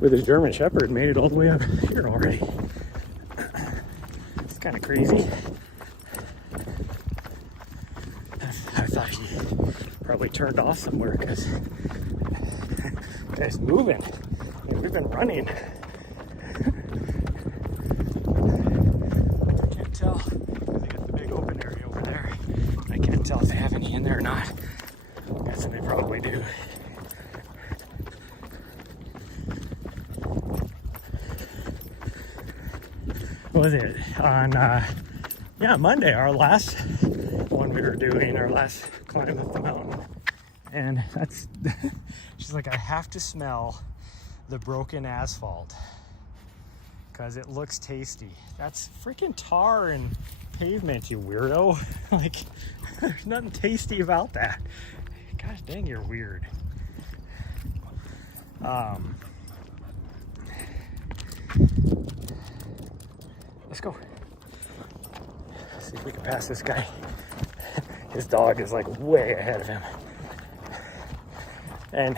with his German Shepherd made it all the way up here already. It's kind of crazy. I thought he probably turned off somewhere because the guy's moving. And we've been running. I can't tell. They got the big open area over there. I can't tell if they have any in there or not. I'm guessing they probably do. What was it? On Monday, our last one we were doing, our last climb up the mountain. And that's, she's like, I have to smell the broken asphalt because it looks tasty. That's freaking tar and pavement, you weirdo. Like, there's nothing tasty about that. Gosh dang, you're weird. Let's go. See if we can pass this guy. His dog is like way ahead of him. And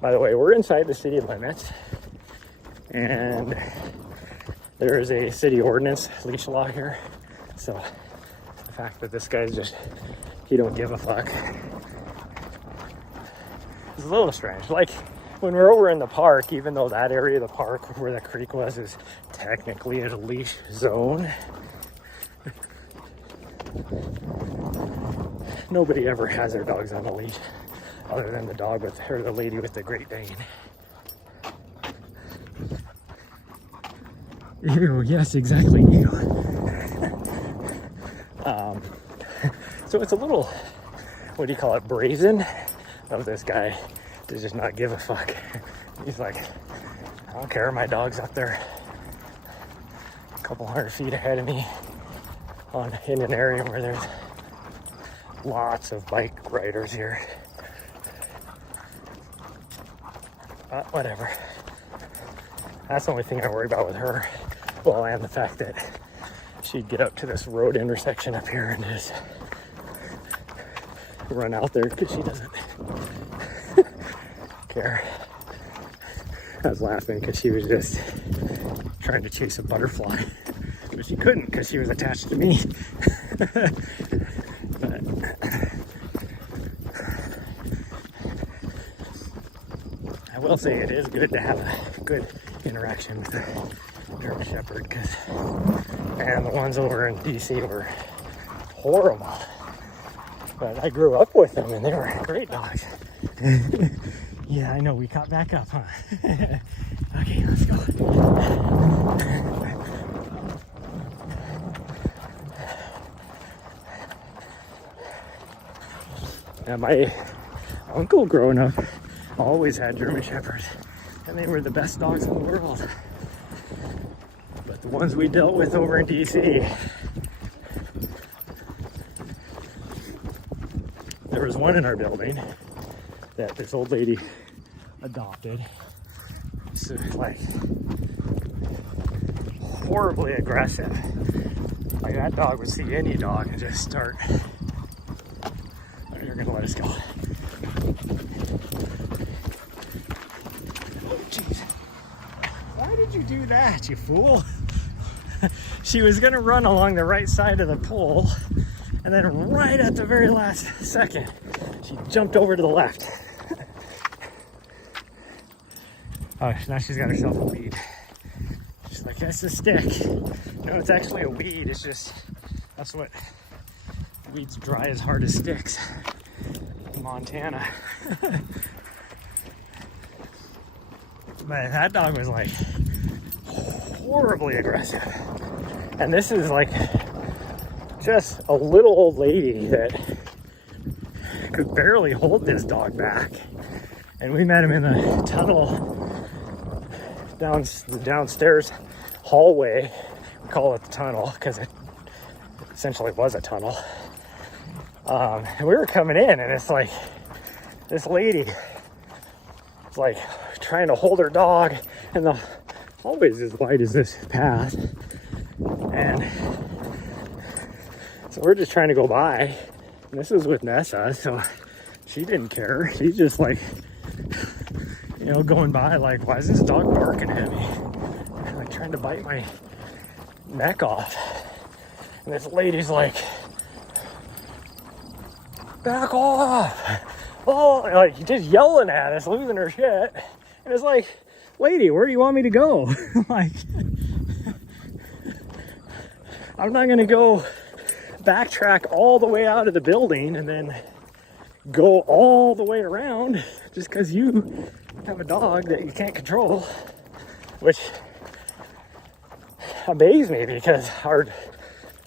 by the way, we're inside the city limits, and there is a city ordinance leash law here. So the fact that this guy's just, he don't give a fuck, it's a little strange. Like when we're over in the park, even though that area of the park where the creek was is technically a leash zone, nobody ever has their dogs on a leash other than the dog with, or the lady with the Great Dane. Ew, yes, exactly, ew. So it's a little, what do you call it, brazen of this guy to just not give a fuck. He's like, I don't care, my dog's up there a couple 100 feet ahead of me in an area where there's lots of bike riders here. But whatever. That's the only thing I worry about with her. Well, and the fact that she'd get up to this road intersection up here and just run out there because she doesn't care. I was laughing because she was just trying to chase a butterfly, but she couldn't because she was attached to me. But I will say it is good to have a good interaction with the German Shepherd, because, man, the ones over in DC were horrible. But I grew up with them and they were great dogs. Yeah, I know, we caught back up, huh? Okay, let's go. Now, my uncle growing up always had German Shepherds, and they were the best dogs in the world. But the ones we dealt with over in DC there was one in our building that this old lady adopted. So like horribly aggressive. Like that dog would see any dog and just start. Oh, you're gonna let us go. Oh jeez. Why did you do that, you fool? She was gonna run along the right side of the pole, and then right at the very last second, she jumped over to the left. Oh, now she's got herself a weed. She's like, that's a stick. No, it's actually a weed. It's just, that's what weeds dry as hard as sticks in Montana. But that dog was like horribly aggressive. And this is like just a little old lady that could barely hold this dog back. And we met him in the tunnel the downstairs hallway. We call it the tunnel because it essentially was a tunnel. And we were coming in, and it's like this lady was like trying to hold her dog, and the hallway's as wide as this path. And so we're just trying to go by. And this was with Nessa, so she didn't care. She's just like, you know, going by like, why is this dog barking at me? Like trying to bite my neck off. And this lady's like, back off. Oh, like just yelling at us, losing her shit. And it's like, lady, where do you want me to go? Like, I'm not gonna go backtrack all the way out of the building and then go all the way around just because you have a dog that you can't control, which amazed me because our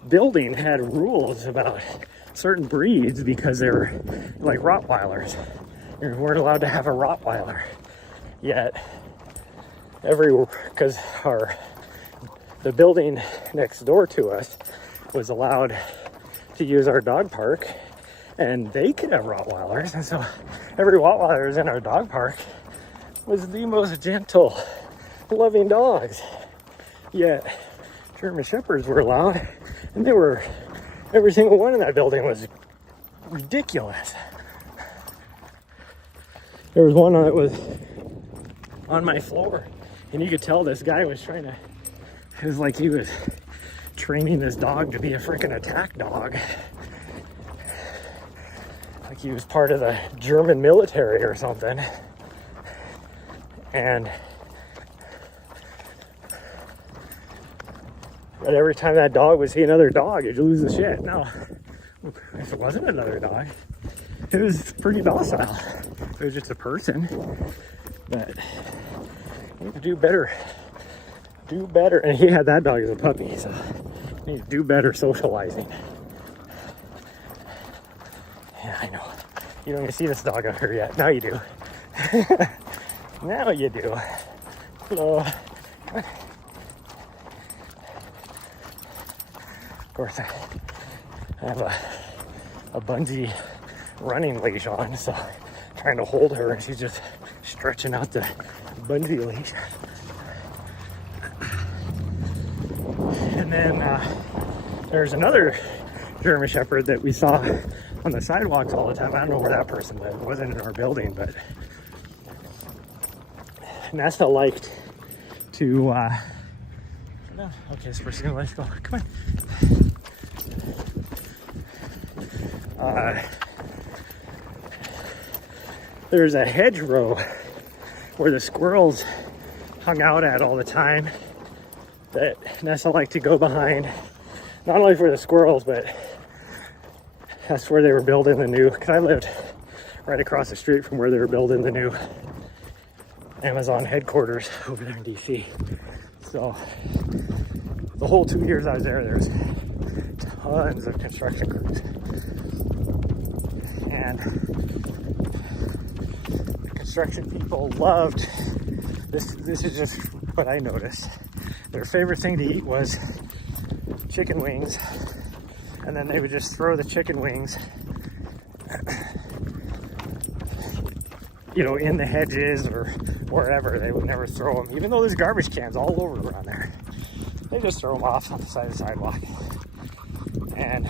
building had rules about certain breeds because they were like Rottweilers. You weren't allowed to have a Rottweiler. Yet because the building next door to us was allowed to use our dog park, and they could have Rottweilers, and so every Rottweiler was in our dog park was the most gentle, loving dogs. Yet German Shepherds were allowed, and every single one in that building was ridiculous. There was one that was on my floor, and you could tell this guy was it was like he was training this dog to be a freaking attack dog. Like he was part of the German military or something. But every time that dog would see another dog, it'd lose the shit. No, if it wasn't another dog, it was pretty docile. It was just a person. But you need to do better. Do better. And he had that dog as a puppy, so you need to do better socializing. Yeah, I know. You don't even see this dog out here yet. Now you do. Now you do. Hello. Of course, I have a bungee running leash on, so I'm trying to hold her, and she's just stretching out the bungee leash. And then there's another German Shepherd that we saw on the sidewalks all the time. I don't know where that person lived. It wasn't in our building, but Nessa liked to no, okay, so we're just gonna let go. Come on. There's a hedgerow where the squirrels hung out at all the time that Nessa liked to go behind, not only for the squirrels, but that's where they were building the new, because I lived right across the street from where they were building the new Amazon headquarters over there in DC. So the whole 2 years I was there, there's tons of construction crews. And the construction people loved this. This is just what I noticed. Their favorite thing to eat was chicken wings, and then they would just throw the chicken wings you know, in the hedges or wherever. They would never throw them, even though there's garbage cans all over around there. They just throw them off on the side of the sidewalk. And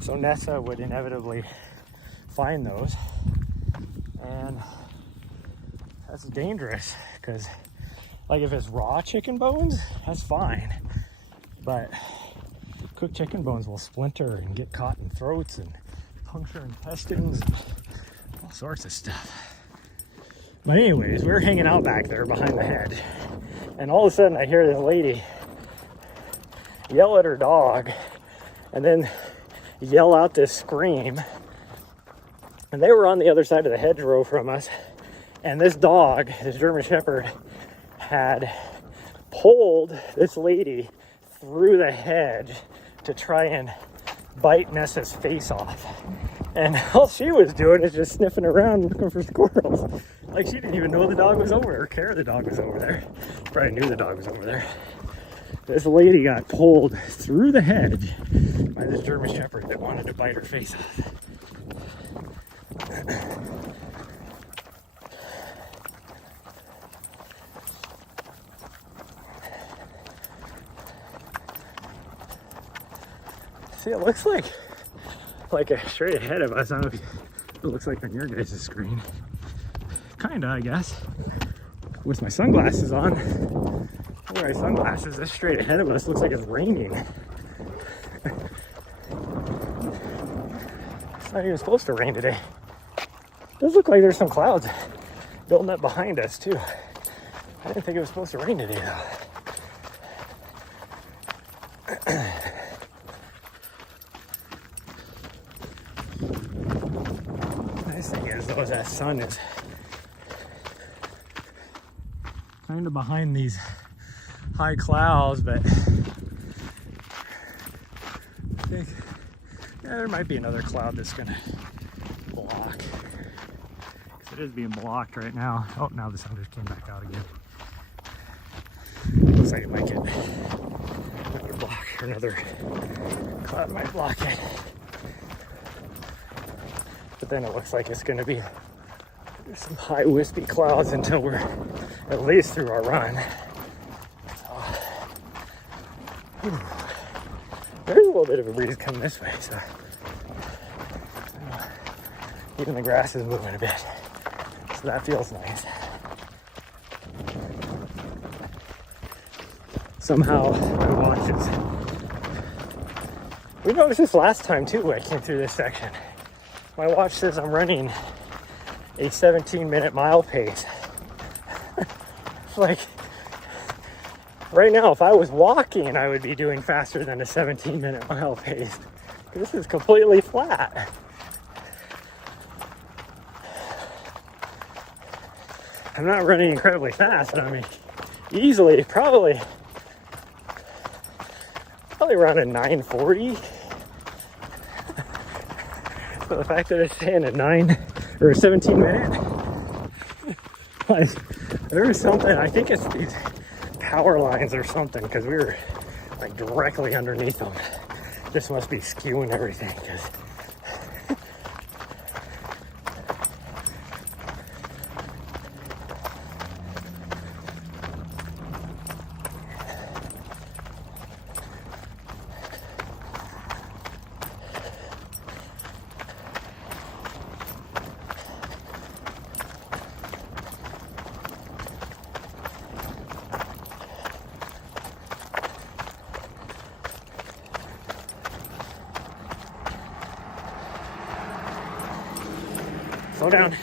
so Nessa would inevitably find those. And that's dangerous because, like, if it's raw chicken bones, that's fine. But cooked chicken bones will splinter and get caught in throats and puncture intestines and all sorts of stuff. But anyways, we were hanging out back there behind the hedge, and all of a sudden I hear this lady yell at her dog and then yell out this scream. And they were on the other side of the hedgerow from us, and this dog, this German Shepherd, had pulled this lady through the hedge to try and bite Nessa's face off. And all she was doing is just sniffing around looking for squirrels. Like, she didn't even know the dog was over there, or care the dog was over there. Probably knew the dog was over there. This lady got pulled through the hedge by this German Shepherd that wanted to bite her face off. See, it looks like a straight ahead of us. I don't know if it looks like on your guys' screen. Kinda, I guess. With my sunglasses on. With my sunglasses, this straight ahead of us looks like it's raining. It's not even supposed to rain today. It does look like there's some clouds building up behind us too. I didn't think it was supposed to rain today though. Nice thing is though, that sun is kind of behind these high clouds, but I think there might be another cloud that's gonna block. It is being blocked right now. Oh, now the sun just came back out again. Looks like it might get another block, or another cloud might block it. But then it looks like it's gonna be some high wispy clouds until we're at least through our run. So, there's a little bit of a breeze coming this way, so even the grass is moving a bit. So that feels nice. Somehow my watch is... We noticed this last time too when I came through this section. My watch says I'm running a 17-minute mile pace. Like, right now, if I was walking, I would be doing faster than a 17-minute mile pace. This is completely flat. I'm not running incredibly fast, but I mean, easily, probably around a 9:40. So the fact that it's saying a 9 or a 17-minute, like, there is something, I think it's these power lines or something, because we were like directly underneath them. This must be skewing everything, because slow down.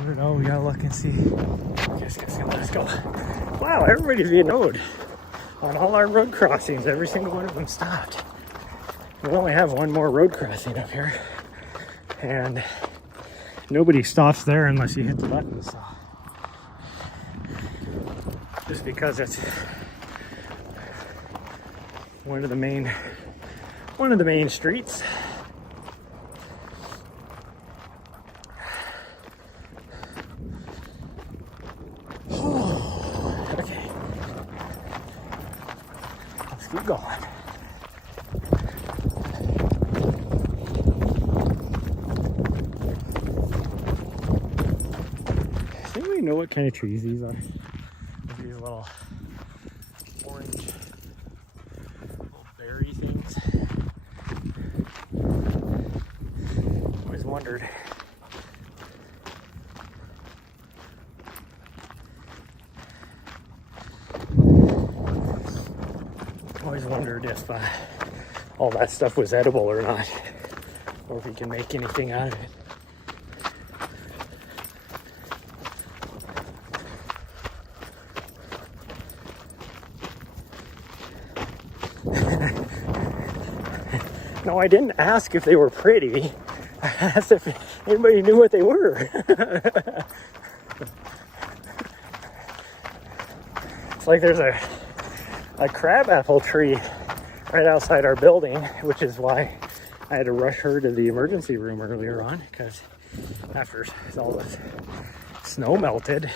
I don't know, we gotta look and see. Let's go. Wow, everybody's being owed on all our road crossings. Every single one of them stopped. We only have one more road crossing up here, and nobody stops there unless you hit the button. So, just because it's one of the main streets. Okay, let's keep going. know what kind of trees these are? These little orange little berry things. Always wondered. Always wondered if all that stuff was edible or not, or if you can make anything out of it. No, I didn't ask if they were pretty. I asked if anybody knew what they were. It's like there's a crabapple tree right outside our building, which is why I had to rush her to the emergency room earlier on, because after all the snow melted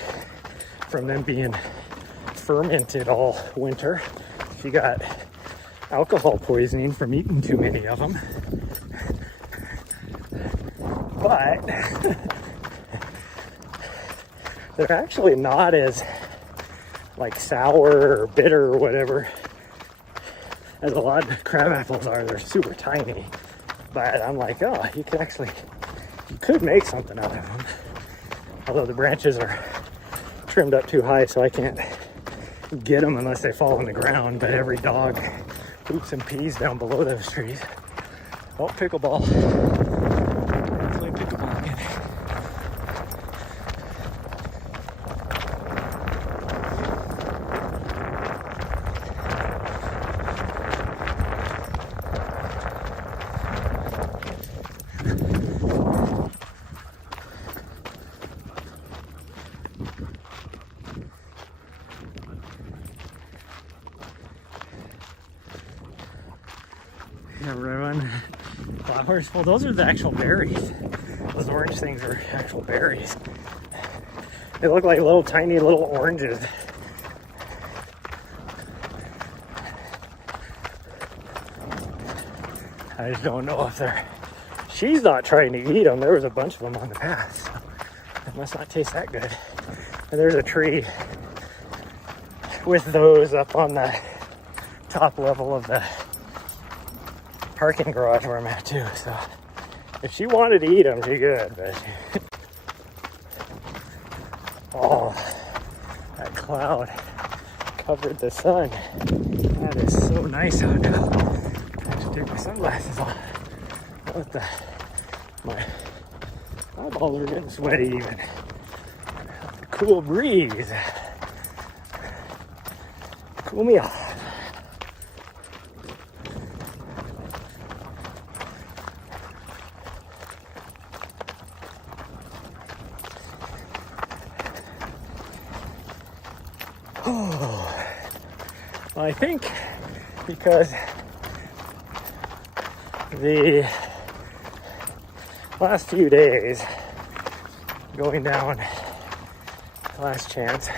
from them being fermented all winter, she got alcohol poisoning from eating too many of them. But they're actually not as like sour or bitter or whatever as a lot of crab apples are. They're super tiny, but I'm like, oh, you could make something out of them, although the branches are trimmed up too high, so I can't get them unless they fall on the ground. But every dog poops and pees down below those trees. Oh, pickleball. Let's play pickleball again. Everyone, flowers. Well, those are the actual berries. Those orange things are actual berries. They look like little tiny little oranges. I just don't know if they're... She's not trying to eat them. There was a bunch of them on the path, so it must not taste that good. And there's a tree with those up on the top level of the parking garage where I'm at too, so if she wanted to eat them, she could, but oh, that cloud covered the sun. That is so nice out now. I have to take my sunglasses off. My eyeballs are getting sweaty even. The cool breeze. Cool me off. Well, I think because the last few days going down Last Chance,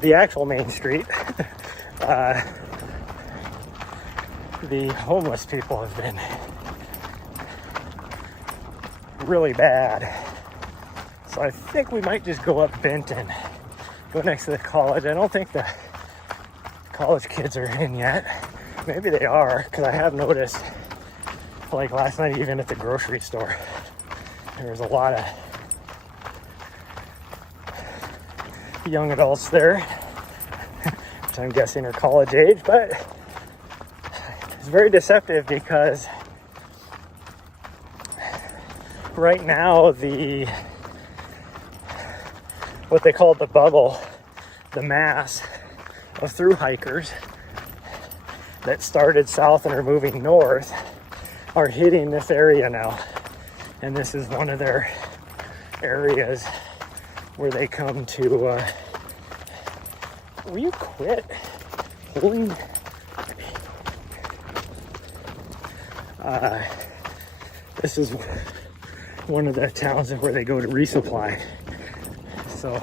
the actual main street, the homeless people have been really bad. So I think we might just go up Benton, go next to the college. I don't think the college kids are in yet. Maybe they are, because I have noticed, like last night, even at the grocery store, there was a lot of young adults there, which I'm guessing are college age, but it's very deceptive because right now what they call the bubble, the mass of through hikers that started south and are moving north are hitting this area now, and this is one of their areas where they come to will you quit pulling? This is one of the towns where they go to resupply. So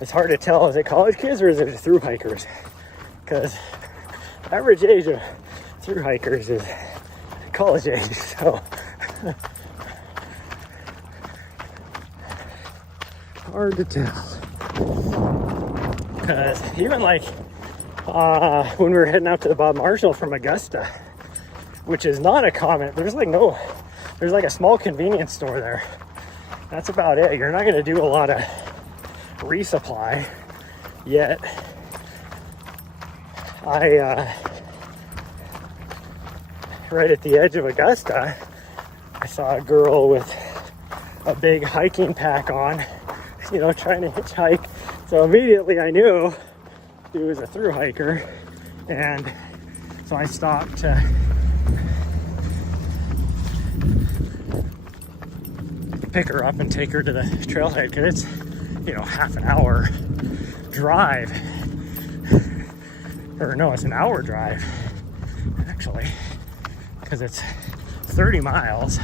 it's hard to tell, is it college kids or is it through hikers? Because average age of through hikers is college age, so hard to tell. Because even like when we were heading out to the Bob Marshall from Augusta, which is not a common, there's like a small convenience store there. That's about it. You're not going to do a lot of resupply yet. Right at the edge of Augusta, I saw a girl with a big hiking pack on, you know, trying to hitchhike. So immediately I knew she was a thru hiker, and so I stopped to pick her up and take her to the trailhead, because it's, you know, half an hour drive, or no, it's an hour drive actually, because it's 30 miles.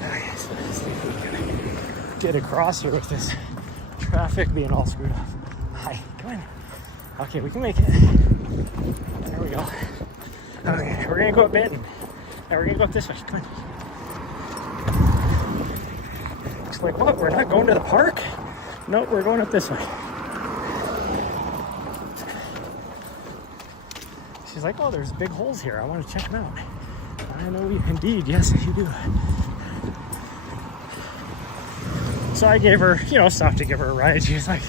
Okay, so let's see if we can get across here with this traffic being all screwed up. Hi, come in. Okay, we can make it. There we go. Okay, we're gonna go up Benton. Now we're gonna go up this way. Come on. It's like, what? We're not going to the park? No, we're going up this way. She's like, oh, there's big holes here. I want to check them out. I know you, indeed, yes, you do. So I gave her, you know, stopped to give her a ride. She was like,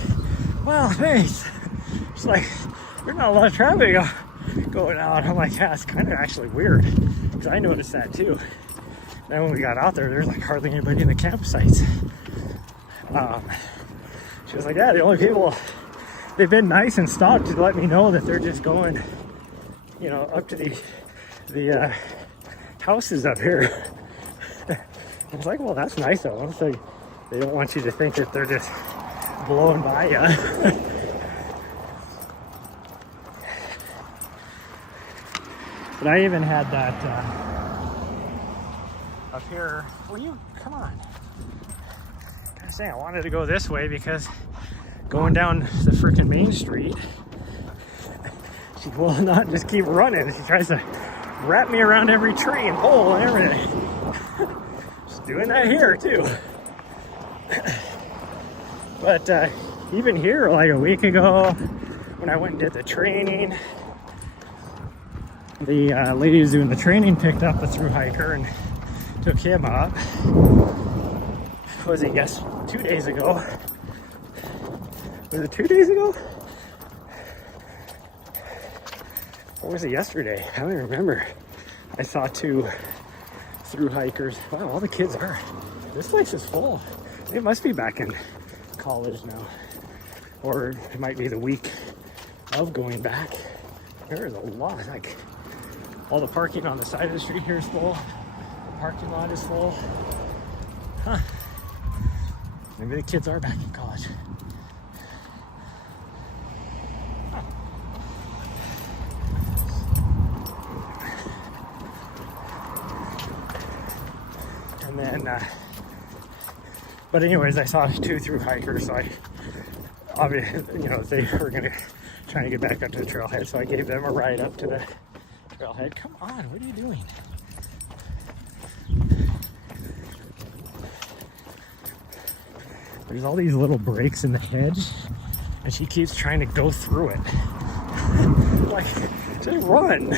well, thanks. She's like, there's not a lot of traffic going out. I'm like, yeah, it's kind of actually weird, because I noticed that too. Then when we got out there, there's like hardly anybody in the campsites. She was like, yeah, the only people, they've been nice and stopped to let me know that they're just going, you know, up to the houses up here. I was like, well, that's nice of them. So they don't want you to think that they're just blowing by you. But I even had that up here. Well, you come on. I was saying I wanted to go this way because going down the freaking main street, she will not just keep running. She tries to wrap me around every tree and pole and everything. She's doing that here too. But even here, like a week ago, when I went and did the training, the lady who's doing the training picked up a thru hiker and took him up. Was it 2 days ago? Was it 2 days ago? Or was it yesterday? I don't even remember. I saw 2 thru hikers. Wow, all the kids are. This place is full. It must be back in college now. Or it might be the week of going back. There is a lot. Like, all the parking on the side of the street here is full. The parking lot is full. Huh. Maybe the kids are back in college. Huh. And then, but anyways, I saw 2 thru hikers, so I, obviously, you know, they were trying to get back up to the trailhead, so I gave them a ride up to the trailhead. Come on, what are you doing? There's all these little breaks in the hedge, and she keeps trying to go through it. Like, just run.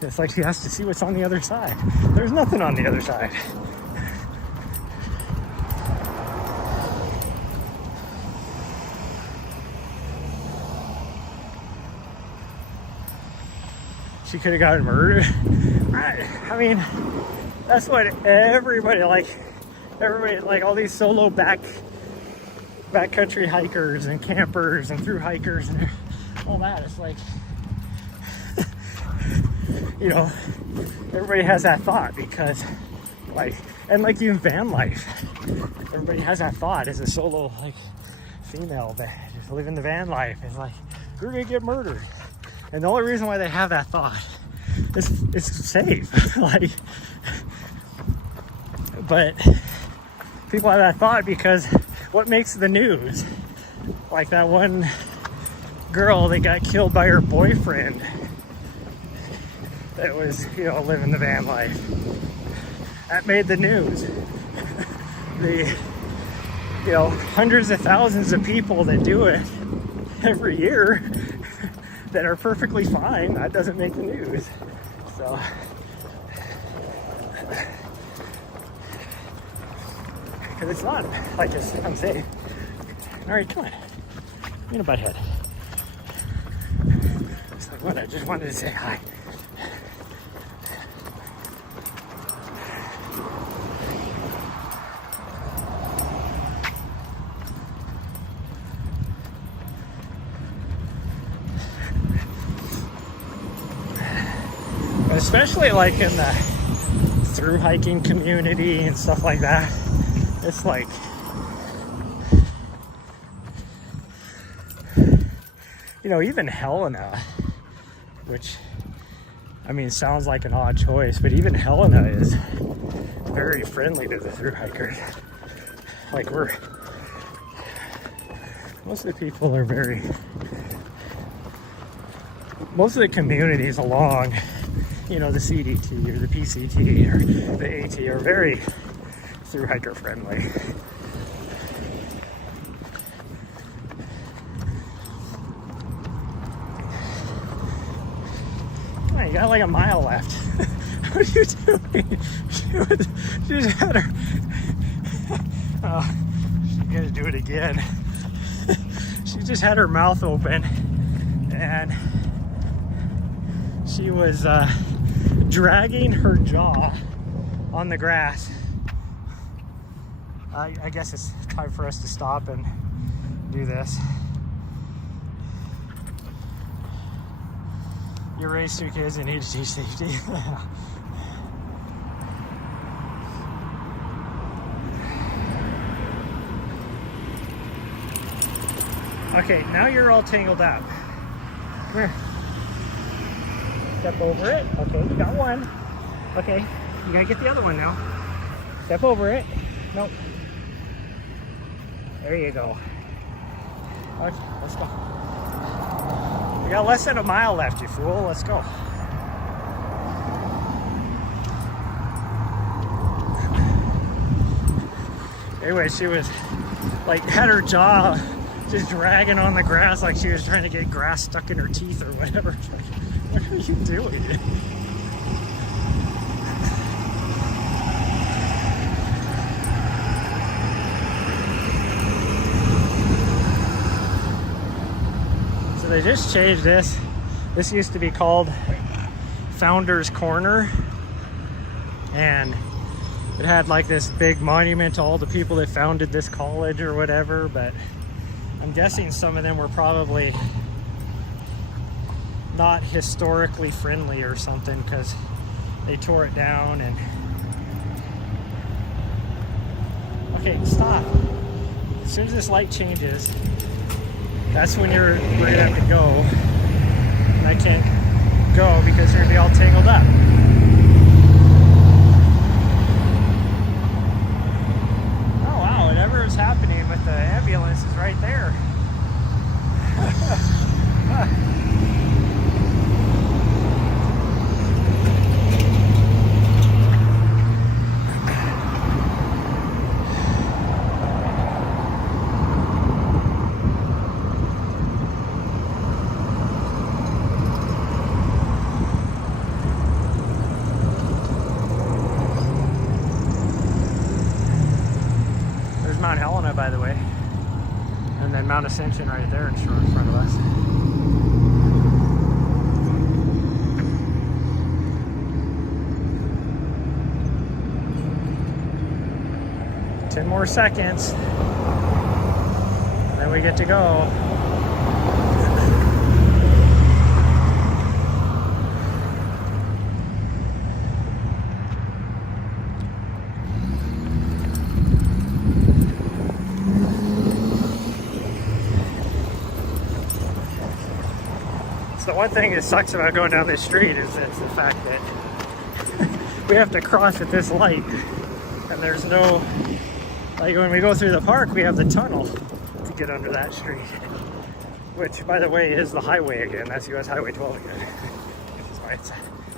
It's like she has to see what's on the other side. There's nothing on the other side. She could have gotten murdered. I mean, that's what everybody, like all these solo backcountry hikers and campers and thru hikers and all that. It's like, you know, everybody has that thought because, like, and like even van life, everybody has that thought as a solo, like, female that just living the van life is like, you're gonna get murdered. And the only reason why they have that thought is it's safe. Like, but people have that thought because what makes the news? Like that one girl that got killed by her boyfriend that was, you know, living the van life. that made the news. The, you know, hundreds of thousands of people that do it every year that are perfectly fine, that doesn't make the news. So, because it's not like it's unsafe. All right, come on. You know, butthead. It's like, what? I just wanted to say hi. Especially like in the through hiking community and stuff like that. It's like, you know, even Helena, which, I mean, sounds like an odd choice, but even Helena is very friendly to the through hikers. Like, most of the people are most of the communities along, you know, the CDT or the PCT or the AT are very through hiker friendly. Come on, you got like a mile left. What are you doing? She just had her. Oh, she's gonna do it again. She just had her mouth open and she was dragging her jaw on the grass. I guess it's time for us to stop and do this. You raised 2 kids and need to teach safety. Okay, now you're all tangled up. Come here. Step over it. Okay, you got one. Okay, you're gonna get the other one now. Step over it. Nope. There you go. Okay, let's go. We got less than a mile left, you fool. Let's go. Anyway, she was like, had her jaw just dragging on the grass like she was trying to get grass stuck in her teeth or whatever. What are you doing? So they just changed this. This used to be called Founders Corner. And it had like this big monument to all the people that founded this college or whatever, but I'm guessing some of them were probably not historically friendly or something because they tore it down. And okay, stop. As soon as this light changes, that's when you're ready to have to go. And I can't go because you're gonna be all tangled up. Oh wow, whatever is happening with the ambulance is right there. Mount Helena, by the way, and then Mount Ascension right there in front of us. Ten more seconds, and then we get to go. The one thing that sucks about going down this street is it's the fact that we have to cross at this light, and there's no, like when we go through the park, we have the tunnel to get under that street, which by the way is the highway again. That's US Highway 12 again. Which is why it's a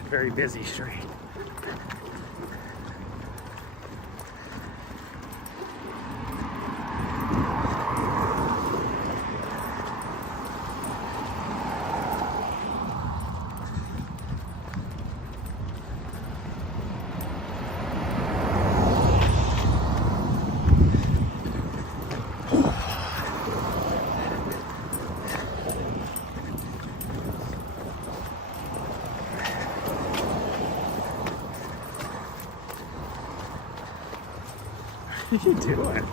very busy street. What are you doing?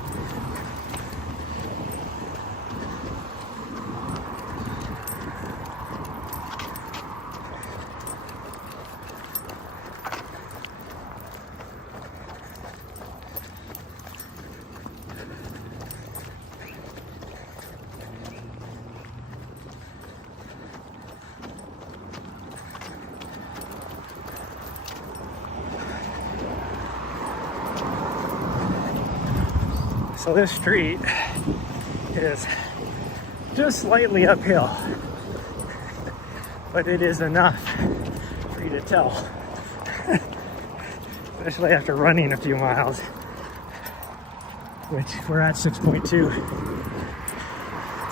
So this street is just slightly uphill, but it is enough for you to tell, especially after running a few miles, which we're at 6.2.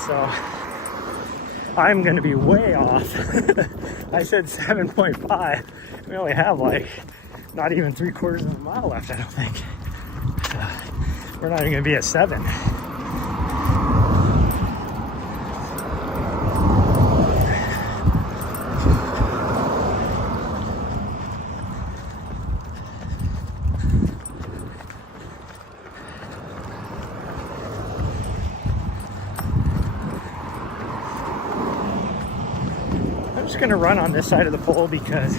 So I'm going to be way off. I said 7.5. We only have like not even 3/4 of a mile left, I don't think. We're not even going to be at 7. I'm just going to run on this side of the pole because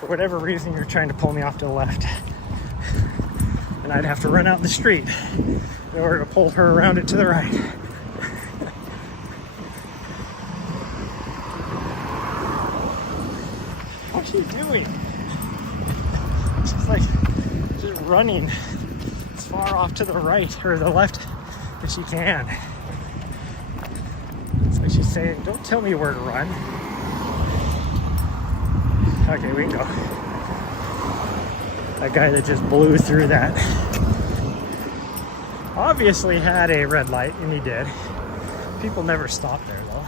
for whatever reason you're trying to pull me off to the left. And I'd have to run out the street in order to pull her around it to the right. What's she doing? She's like just running as far off to the right or the left as she can. It's like she's saying, don't tell me where to run. Okay, we can go. That guy that just blew through that obviously had a red light, and he did. People never stop there though.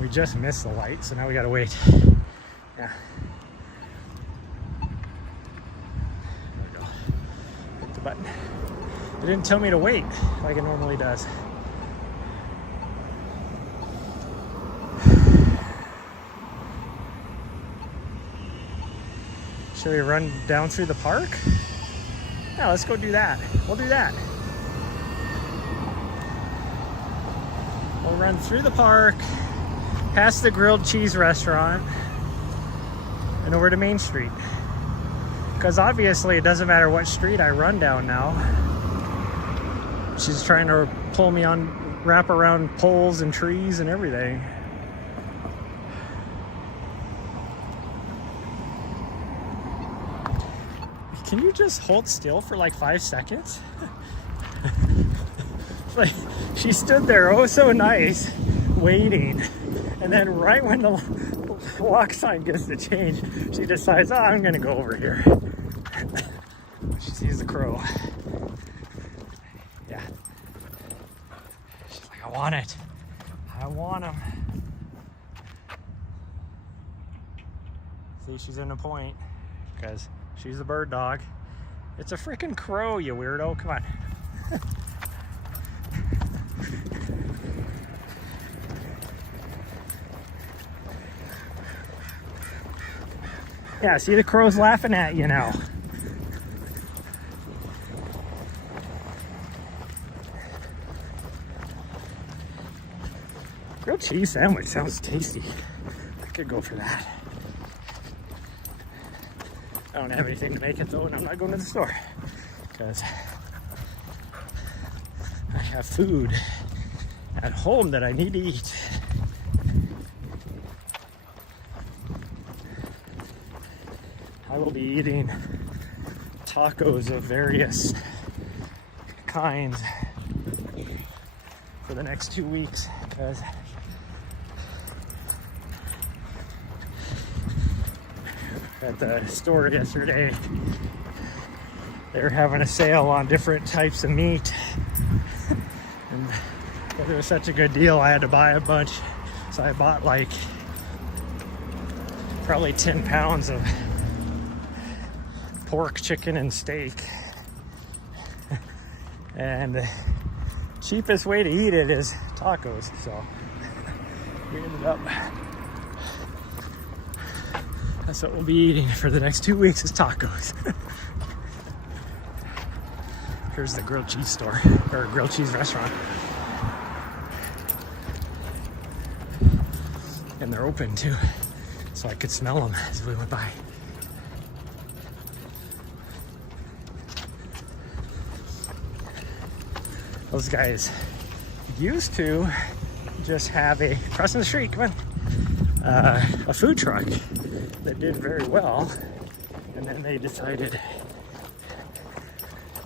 We just missed the light, so now we gotta wait. Yeah. There we go. Hit the button. It didn't tell me to wait like it normally does. Should we run down through the park? Yeah, let's go do that. We'll do that. We'll run through the park, past the grilled cheese restaurant, and over to Main Street. Because obviously it doesn't matter what street I run down now. She's trying to pull me on, wrap around poles and trees and everything. Can you just hold still for like 5 seconds? Like, she stood there, oh so nice, waiting. And then right when the walk sign gets to change, she decides, oh, I'm gonna go over here. She sees the crow. Yeah. She's like, I want it. I want him. See, she's in a point because she's a bird dog. It's a freaking crow, you weirdo. Come on. Yeah, see, the crow's laughing at you now. Grilled cheese sandwich sounds tasty. I could go for that. I don't have anything to make it though, and I'm not going to the store because I have food at home that I need to eat. I will be eating tacos of various kinds for the next 2 weeks because at the store yesterday they were having a sale on different types of meat, and it was such a good deal I had to buy a bunch, so I bought like probably 10 pounds of pork, chicken, and steak. And the cheapest way to eat it is tacos, so we ended up, that's what we'll be eating for the next 2 weeks is tacos. Here's the grilled cheese store, or grilled cheese restaurant. And they're open too, so I could smell them as we went by. Those guys used to just have crossing the street, come on, a food truck that did very well, and then they decided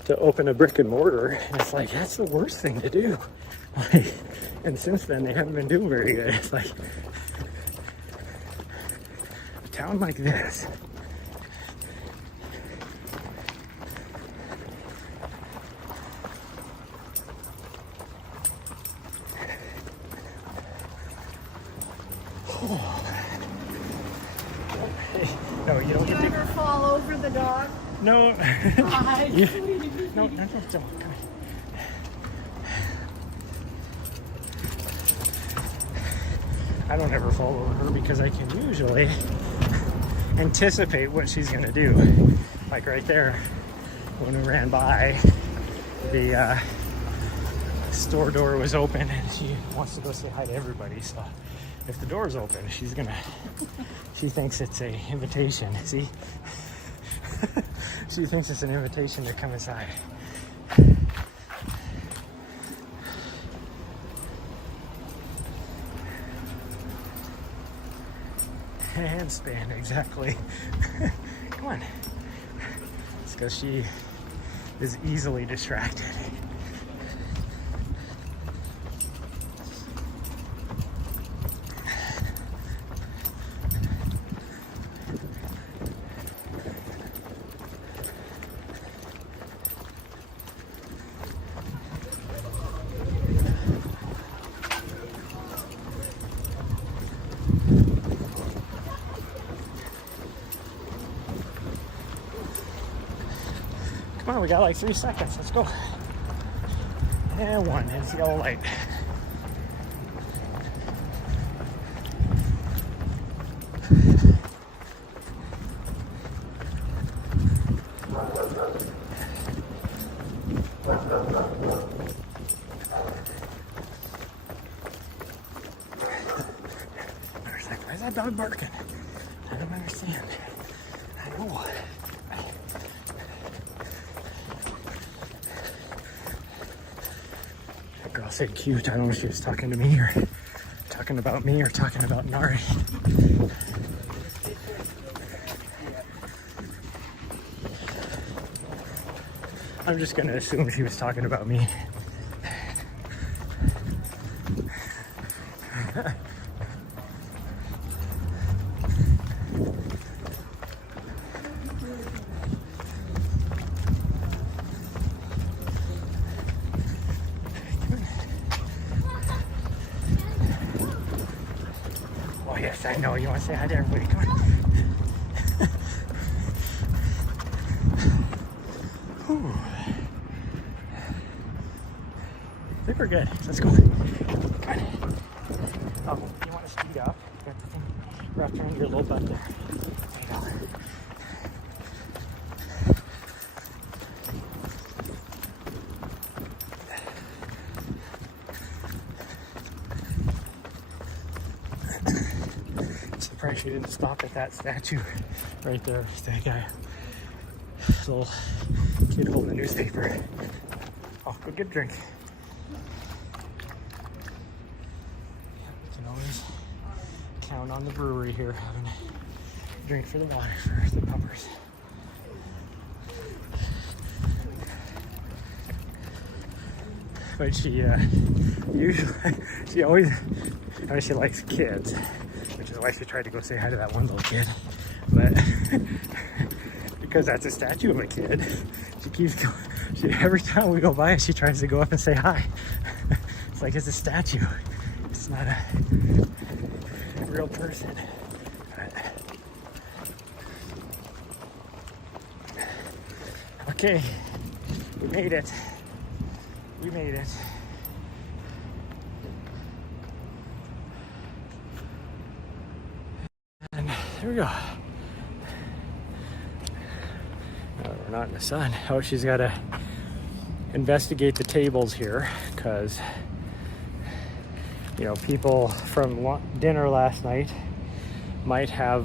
to open a brick and mortar, and it's like, that's the worst thing to do. Like, and since then they haven't been doing very good. It's like a town like this. No, you don't Do you get to. ever fall over the dog? No. Hi, You- sweetie. No, no, don't. Come on. I don't ever fall over her because I can usually anticipate what she's gonna do. Like right there, when we ran by, the store door was open and she wants to go say hi to everybody. So if the door's open, she thinks it's an invitation. See? She thinks it's an invitation to come inside. Handspan, exactly. Come on. It's because she is easily distracted. Come on, we got like 3 seconds. Let's go. And 1 is yellow light. I was like, why is that dog barking? I don't understand. I know. That girl said cute. I don't know if she was talking to me or talking about me or talking about Nari. I'm just gonna assume she was talking about me. Oh yes, I know. You want to say hi to everybody? Come on. Whew. I think we're good. Let's go. Come on. Oh, you want to speed up? Got the thing wrapped around your little butt there. There you go. Surprised she didn't stop at that statue right there. That guy, little kid holding a newspaper. Oh, go get a drink. You can always count on the brewery here having a drink for the water for the puppers. But she always, I mean, she likes kids, which is why she tried to go say hi to that one little kid. But because that's a statue of a kid, she keeps going. Every time we go by, she tries to go up and say hi. It's like it's a statue. It's not a real person. But, okay, we made it. We made it. And there we go. We're not in the sun. Oh, she's got a investigate the tables here, because you know, people from dinner last night might have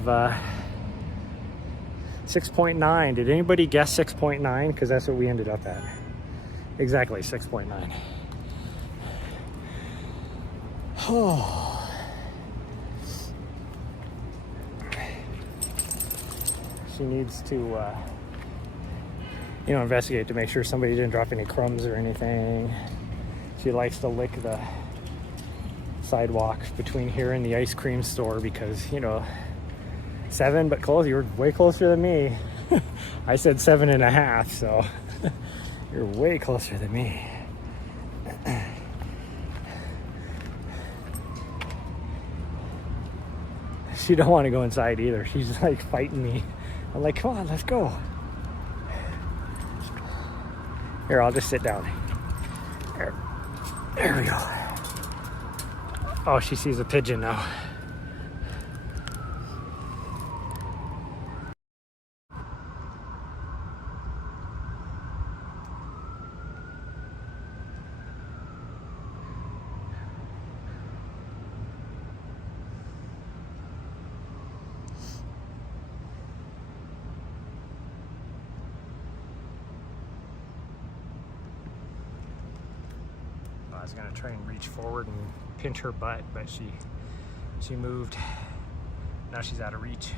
6.9. Did anybody guess 6.9? Because that's what we ended up at. Exactly 6.9. Oh. She needs to, you know, investigate to make sure somebody didn't drop any crumbs or anything. She likes to lick the sidewalk between here and the ice cream store because, you know, 7, but close. You're way closer than me. I said 7.5, so you're way closer than me. She don't want to go inside either. She's like fighting me. I'm like, come on, let's go. Here, I'll just sit down. There we go. Oh, she sees a pigeon now. I was gonna try and reach forward and pinch her butt, but she moved. Now she's out of reach.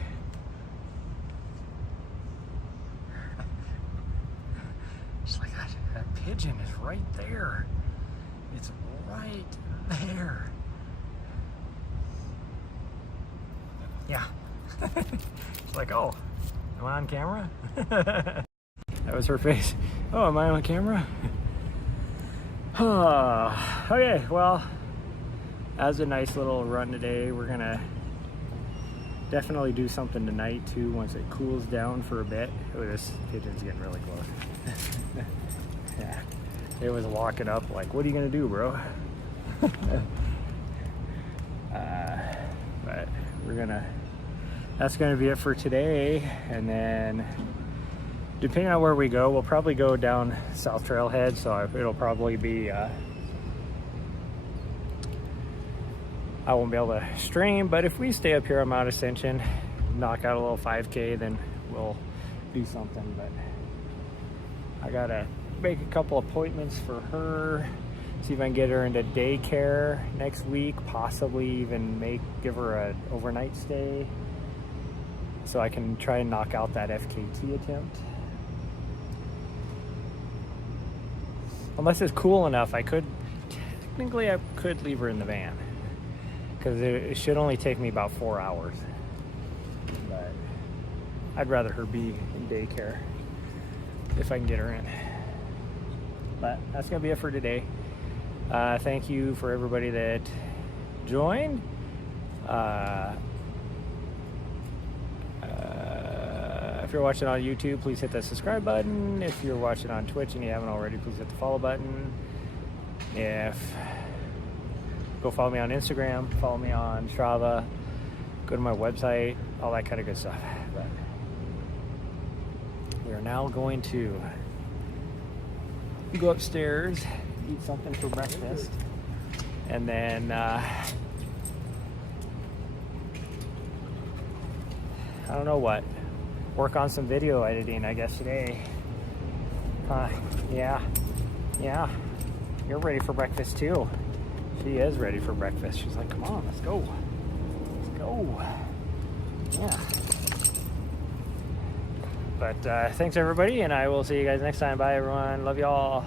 She's like, that pigeon is right there. It's right there. Yeah. She's like, oh, am I on camera? That was her face. Oh, am I on camera? Okay, well, that was a nice little run today. We're gonna definitely do something tonight too once it cools down for a bit. Oh, this pigeon's getting really close. Yeah, it was walking up like, what are you gonna do, bro? But that's gonna be it for today, and then depending on where we go, we'll probably go down South Trailhead, so it'll probably be, I won't be able to stream, but if we stay up here on Mount Ascension, knock out a little 5K, then we'll do something. But I gotta make a couple appointments for her, see if I can get her into daycare next week, possibly even give her an overnight stay, so I can try and knock out that FKT attempt. Unless it's cool enough, technically I could leave her in the van, because it should only take me about 4 hours. But I'd rather her be in daycare if I can get her in. But that's gonna be it for today. Thank you for everybody that joined. If you're watching on YouTube, please hit that subscribe button. If you're watching on Twitch and you haven't already, please hit the follow button. Go follow me on Instagram, follow me on Strava, go to my website, all that kind of good stuff. But we are now going to go upstairs, eat something for breakfast, and then I don't know what. Work on some video editing, I guess, today. Yeah. You're ready for breakfast too. She is ready for breakfast. She's like, come on, let's go. Let's go. Yeah. But thanks everybody, and I will see you guys next time. Bye everyone. Love y'all.